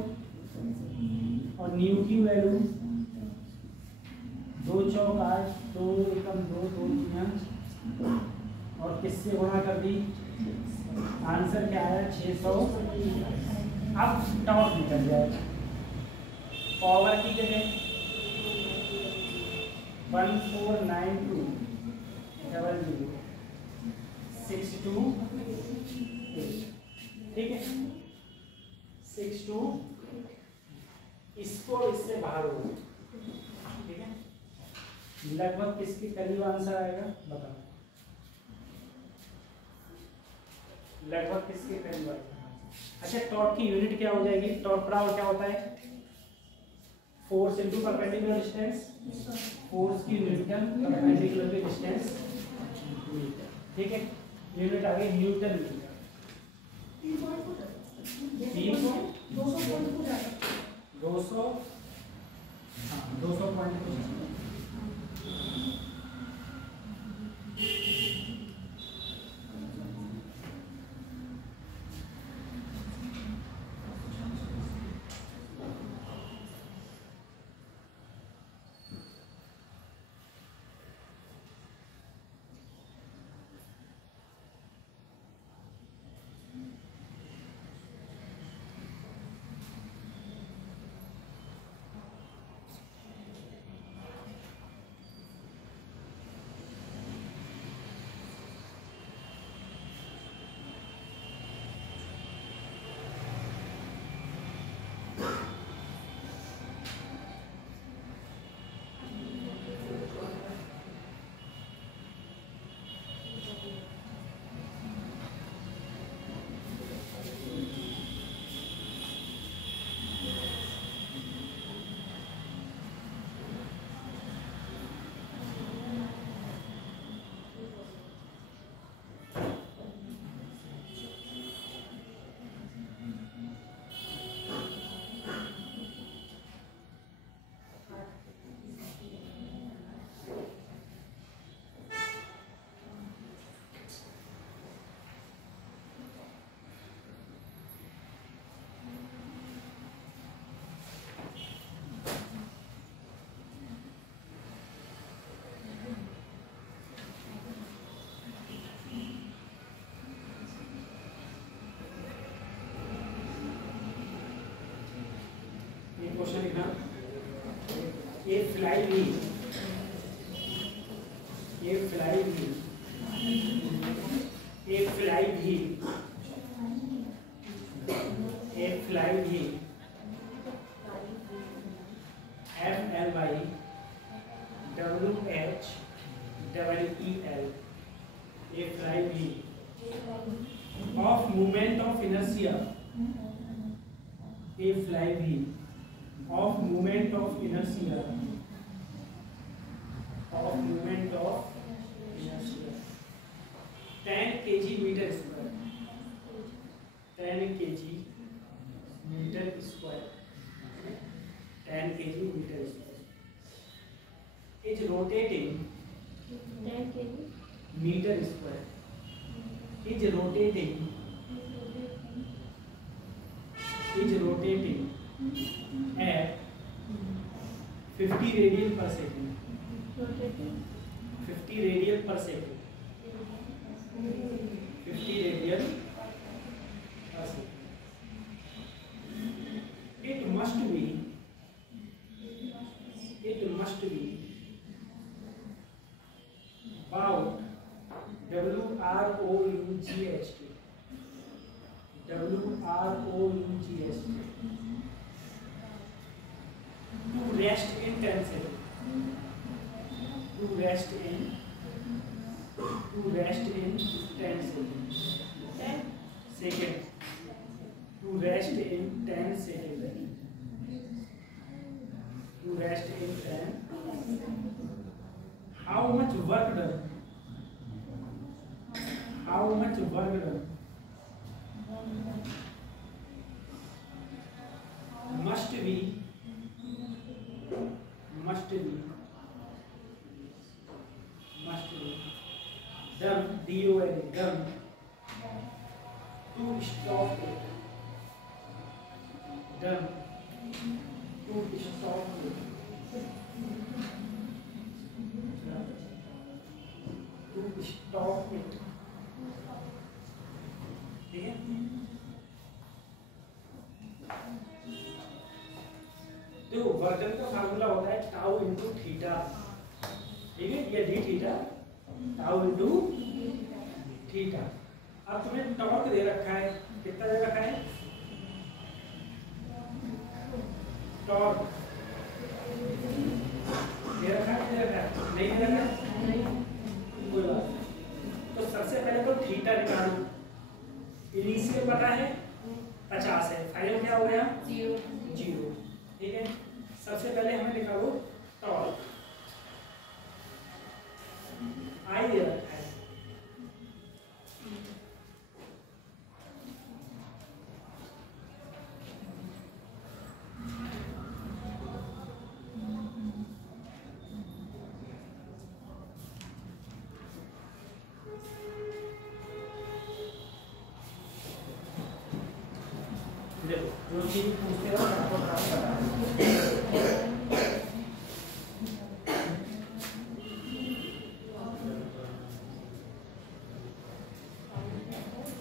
और न्यू की वैल्यू 2 चौक 8, 2 एकम 2, 2 3 और किससे गुणा कर दी? आंसर क्या आया? 600। अब टॉर्क निकल जाएगा। पावर की जगह 14920062। ठीक है, 62 इसको इससे बाहर हो। ठीक है, लगभग किसके करीब आंसर आएगा बताओ? लगभग किसके करीब आएगा? अच्छा, टॉर्क की यूनिट क्या हो जाएगी? टॉर्क बराबर क्या होता है? Force into perpendicular distance. Force की न्यूटन, परपेंडिकुलर की डिस्टेंस। ठीक है, यूनिट आ गई न्यूटन मीटर। 200 पॉइंट क्वेश्चन लिखना, a fly wheel, a fly wheel, a fly wheel, a fly wheel, FLYWHEEL, a fly wheel of moment of inertia, a fly wheel of moment of inertia, of moment of inertia 10 kg meter square, 10 kg meter square, 10 kg meter square is rotating 10 kg meter square, is rotating at 50 radian per second, 50 radian per second, 50 radian per second. It must be about WROUGHT, WROUGHT to rest in 10 seconds, to rest in 10 seconds, 10 seconds, to rest in 10 seconds, to rest in 10. How much work done? How much work done? Must be done, DON, done to stop it, done to stop it, to stop it. ठीक है, देखो work का formula होता है tau into theta, ठीक है, ये D theta tau into theta. अब तुम्हें टॉर्क दे रखा है, कितना दे रखा है टॉर्क, दे रखा है, नहीं दे रखा है, कोई बात। तो सबसे पहले तो थीटा निकालो, इनिशियल पता है 50 है, फाइनल क्या हो गया 0, ठीक है। सबसे पहले हमें निकालो टॉर्क, आई दे रखा है, देखो जो चीज पूछते हो आपको काम पता है।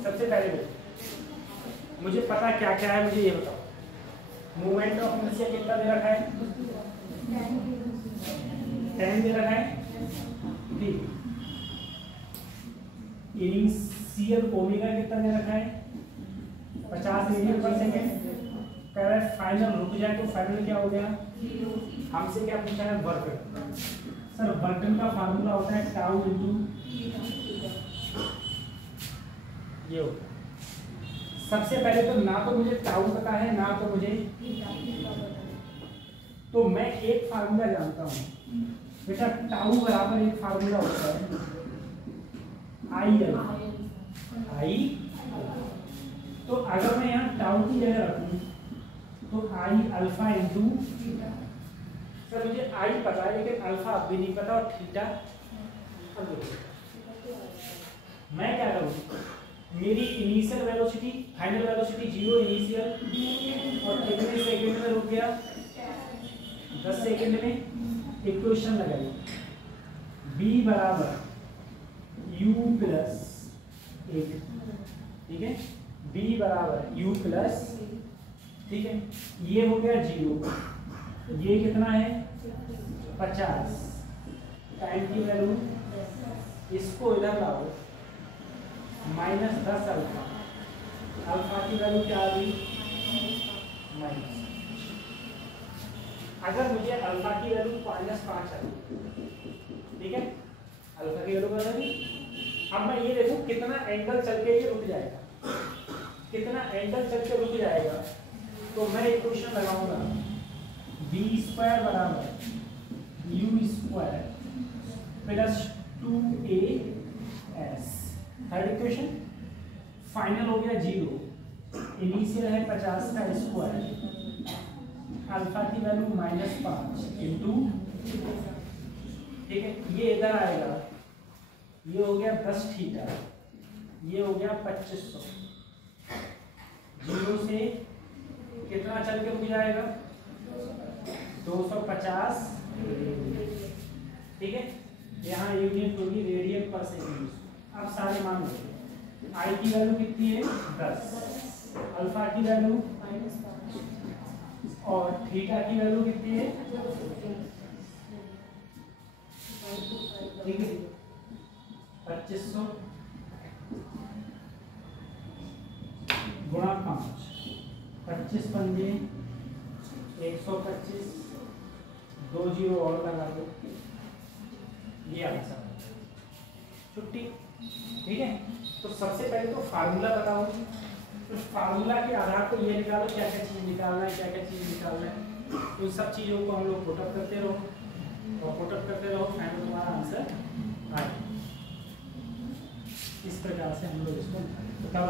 सबसे पहले मुझे पता क्या क्या है, मुझे ये बताओ। मोमेंट ऑफ इनर्शिया कितना दे रखा है 10 दे रखा है, ठीक। इनिशियल ओमेगा कितना दे रखा है 50 रेडियन पर सेकेंड। कह रहा है फाइनल रुक जाए तो फाइनल क्या हो गया 0। हमसे क्या पूछा है वर्क। सर वर्क का फार्मूला होता है टाउ इंटू ये हो। सबसे पहले तो ना तो मुझे टाउ पता है ना तो मुझे, तो मैं एक फार्मूला जानता हूँ बेटा, टाउ बराबर एक फार्मूला होता है आई तो अगर मैं यहाँ टाउ की जगह रखूँ तो आई अल्फा इंटू, सर मुझे आई पता है लेकिन अल्फा अब भी नहीं पता और थीटा। मैं क्या करूँ, मेरी initial velocity final velocity 0 initial और कितने सेकंड में रुक गया 10 सेकंड में। इक्वेशन लगाइए b बराबर u प्लस 1, ठीक है, b बराबर u प्लस, ठीक है, ये हो गया 0। ये कितना है 50, टाइम की वैल्यू इसको इधर लाओ -10 अल्फा, अल्फा की वैल्यू क्या आ गई माइनस। अगर मुझे अल्फा की वैल्यू -5 है, ठीक है, अल्फा की वैल्यू बता दी। अब मैं ये देखूं कितना एंगल चल के ये रुक जाएगा, कितना एंगल चल के रुक जाएगा, तो मैं इक्वेशन लगाऊंगा b² बराबर u² plus 2as। Third equation final हो गया 0, इनिशियल है 50 का स्क्वायर, अल्फा की वैल्यू -5 इंटू, ठीक है, ये इधर आएगा, ये हो गया 10 थीटा, ये हो गया 2500। 0 से कितना चल के रुक जाएगा 250, ठीक है, यहाँ यूनिट होगी रेडियन पर सेकंड। अब सारे मान लो, आई की वैल्यू कितनी है 10, अल्फा की वैल्यू और थीटा की वैल्यू कितनी है, ठीक है, 2500 गुणा 5, 25 पंजे 125, 2 0 और लगा दो, ये आंसर छुट्टी, ठीक है। तो सबसे पहले तो फार्मूला बताओ, तो फार्मूला के आधार पर ये निकालो क्या क्या चीज़ निकालना है, क्या क्या चीज़ निकालना है, तो सब चीज़ों को हम लोग पुटअप करते रहो और पुटअप करते रहो, फाइनल तुम्हारा आंसर आए। इस प्रकार से हम लोग इसको बताओ।